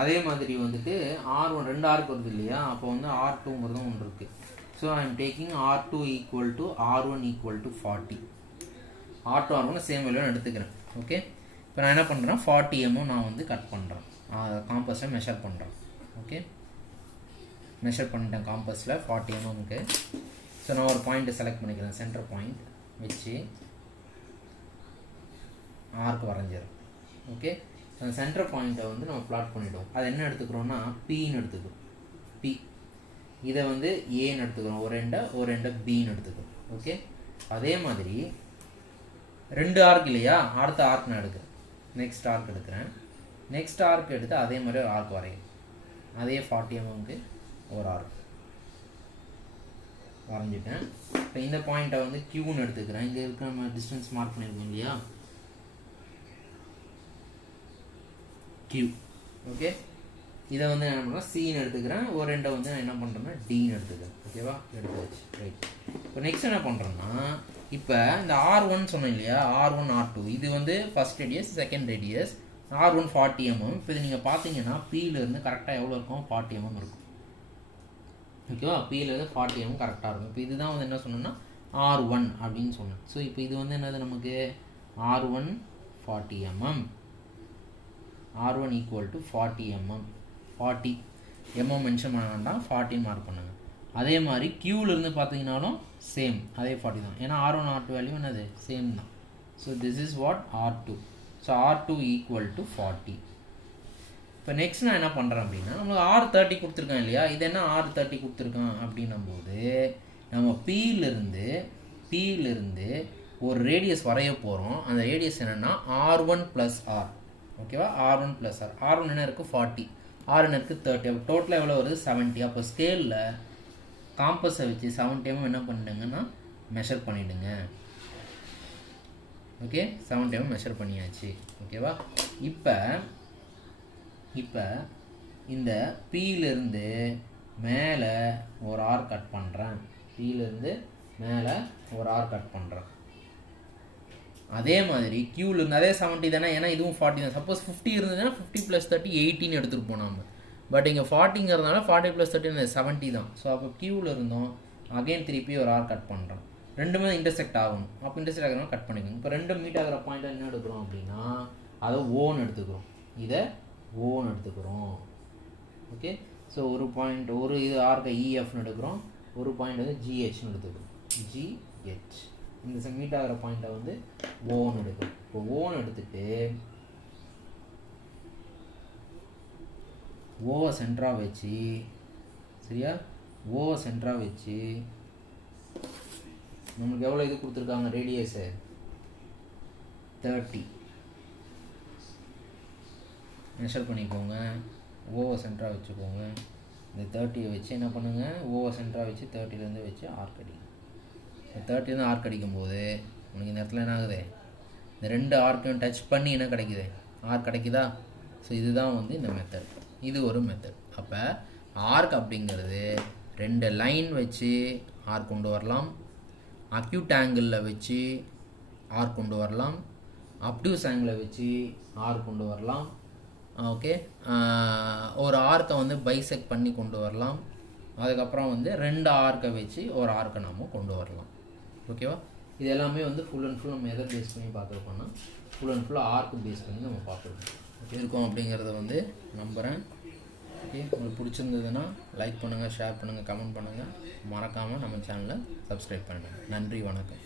அதே மாதிரி வந்துட்டு R1 2 ஆர்க் வருது இல்லையா, அப்போ வந்து R2ங்கிறது ஒன்று இருக்குது. So I am taking R2 equal to R1 equal to 40. R2 R1 same வேல்யூன்னு எடுத்துக்கிறேன். ஓகே, இப்போ நான் என்ன பண்ணுறேன், 40 mm நான் வந்து கட் பண்ணுறேன், காம்பஸை மெஷர் பண்ணுறேன். ஓகே, மெஷர் பண்ணிட்டேன் காம்பஸில் 40 mmக்கு. ஸோ நான் ஒரு பாயிண்ட்டை செலக்ட் பண்ணிக்கிறேன், சென்டர் பாயிண்ட் வச்சு ஆர்க் வரைஞ்சிடும். ஓகே, அந்த சென்டர் பாயிண்ட்டை வந்து நம்ம பிளாட் பண்ணிவிடுவோம். அது என்ன எடுத்துக்கிறோன்னா பின்னு எடுத்துக்கிறோம். பி இதை வந்து ஏன்னு எடுத்துக்கிறோம், ஒரு எண்டை பின்னு எடுத்துக்கிறோம். ஓகே, அதே மாதிரி 2 ஆர்க் இல்லையா, அடுத்த ஆர்க் நான் எடுக்கிறேன், நெக்ஸ்ட் ஆர்க் எடுக்கிறேன். நெக்ஸ்ட் ஆர்க் எடுத்து அதே மாதிரி ஒரு ஆர்க் வரையும், அதே 40 mmக்கு ஒரு ஆர்க் வரைஞ்சிட்டேன். இப்போ இந்த பாயிண்ட்டை வந்து கியூன்னு எடுத்துக்கிறேன். இங்கே இருக்க நம்ம டிஸ்டன்ஸ் மார்க் பண்ணியிருக்கோம் இல்லையா, கியூ. ஓகே, இதை வந்து என்ன பண்ணுறேன், சின்னு எடுத்துக்கிறேன். ஒரு எண்டை வந்து நான் என்ன பண்ணுறேன்னா டின்னு எடுத்துக்கிறேன். ஓகேவா? எடுத்தாச்சு. ரைட். இப்போ நெக்ஸ்ட் என்ன பண்ணுறேன்னா, இப்போ இந்த R1 சொன்னேன் இல்லையா, R1 R2 இது வந்து first radius, second radius. R1 40 mm. இப்போ இது நீங்கள் பார்த்தீங்கன்னா Pலேருந்து கரெக்டாக எவ்வளோ இருக்கும், 40 mm இருக்கும். ஓகேவா? Pலேருந்து 40 mm கரெக்டாக இருக்கும். இப்போ இதுதான் வந்து என்ன சொன்னோன்னா R1 அப்படின்னு சொன்னேன். ஸோ இப்போ இது வந்து என்னது நமக்கு R1 40 mm. R1 equal to 40 mm. 40 mm mention பண்ண வேண்டாம், 40 மார்க் பண்ணுங்க. அதே மாதிரி கியூலேருந்து பார்த்தீங்கன்னாலும் சேம் அதே 40 தான், ஏன்னா R1 R2 வேல்யூ என்னது சேம் தான். So this is what R2. So R2 equal to 40. இப்போ நெக்ஸ்ட் நான் என்ன பண்ணுறேன் அப்படின்னா, நம்மளுக்கு R30 கொடுத்துருக்கான் இல்லையா, இது என்ன R30 கொடுத்துருக்கான் அப்படின்னும் போது நம்ம Pயிலிருந்து ஒரு ரேடியஸ் வரைய போகிறோம். அந்த ரேடியஸ் என்னென்னா R1 + R. ஓகேவா, R1 + R. R1 என்ன இருக்குது 40, R என்ன இருக்குது 30. அப்போ டோட்டலாக எவ்வளோ வருது 70. அப்போ ஸ்கேலில் காம்பஸை வச்சு 70 என்ன பண்ணிடுங்கன்னா மெஷர் பண்ணிவிடுங்க. ஓகே, 70 மெஷர் பண்ணியாச்சு. ஓகேவா, இப்போ இந்த Pயிலிருந்து மேலே ஒரு ஆர் கட் பண்ணுறேன். Pயிலிருந்து மேலே ஒரு ஆர் கட் பண்ணுறேன். அதே மாதிரி Qலேருந்து அதே 70 தானே, ஏன்னா இதுவும் 40 தான். சப்போஸ் 50 இருந்ததுன்னா 50 + 30 18 எடுத்துகிட்டு போனோம். பட் இங்கே 40ங்கிறதுனால 40 + 30 70 தான். ஸோ அப்போ Qவில் இருந்தோம் அகைன் திருப்பி ஒரு ஆர் கட் பண்ணுறோம். ரெண்டுமே இன்டர்செக்ட் ஆகணும். அப்போ இன்டர்செக்ட் ஆகணும் கட் பண்ணிக்கணும். இப்போ ரெண்டும் மீட் ஆகிற பாயிண்ட் என்ன எடுக்கிறோம் அப்படின்னா அதை ஓன்னு எடுத்துக்கிறோம், இதை ஓன்னு எடுத்துக்கிறோம். ஓகே, ஸோ ஒரு பாயிண்ட் ஒரு இது ஆர்க்கை EFன்னு எடுக்கிறோம், ஒரு பாயிண்ட் வந்து GHன்னு எடுத்துக்கிறோம், GH. இந்த மீட் ஆகிற பாயிண்ட்டை வந்து ஓன்னு எடுக்கிறோம். இப்போ ஓன்னு எடுத்துட்டு ஓவை சென்டராக வச்சு, சரியா, ஓவை சென்டராக வச்சு நம்மளுக்கு எவ்வளோ இது கொடுத்துருக்காங்க ரேடியஸு 30 மெஷர் பண்ணிக்கோங்க. ஓவை சென்டராக வச்சுக்கோங்க. இந்த 30 வச்சு என்ன பண்ணுங்கள், ஓவை சென்டராக வச்சு 30லேருந்து வச்சு ஆர்க் அடிக்கும். 30லேருந்து ஆர்க் அடிக்கும்போது உனக்கு இந்த இடத்துல என்ன ஆகுது, இந்த ரெண்டு ஆர்க்கையும் டச் பண்ணி என்ன கிடைக்குது, ஆர்க் கிடைக்குதா. ஸோ இதுதான் வந்து இந்த மெத்தட். இது ஒரு மெத்தட். அப்போ ஆர்க் அப்படிங்கிறது ரெண்டு லைன் வச்சு ஆர்க் கொண்டு வரலாம், அக்யூட் ஆங்கிளில் வச்சு ஆர்க் கொண்டு வரலாம், அப்டியூஸ் ஆங்கிளில் வச்சு ஆர்க் கொண்டு வரலாம். ஓகே, ஒரு ஆர்க்கை வந்து பைசெக்ட் பண்ணி கொண்டு வரலாம். அதுக்கப்புறம் வந்து ரெண்டு ஆர்க்கை வச்சு ஒரு ஆர்க்கை நம்ம கொண்டு வரலாம். ஓகேவா, இது எல்லாமே வந்து ஃபுல் அண்ட் ஃபுல் நம்ம எதை பேஸ் பண்ணி பார்த்துருக்கோம்னா ஃபுல் அண்ட் ஃபுல்லாக ஆர்க்கு பேஸ் பண்ணி நம்ம பார்த்துருக்கோம். ஓகே இருக்கும் அப்படிங்கிறத வந்து நம்புகிறேன். ஓகே, உங்களுக்கு பிடிச்சிருந்ததுன்னா லைக் பண்ணுங்கள், ஷேர் பண்ணுங்கள், கமெண்ட் பண்ணுங்கள். மறக்காமல் நம்ம சேனலை சப்ஸ்கிரைப் பண்ணுங்கள். நன்றி, வணக்கம்.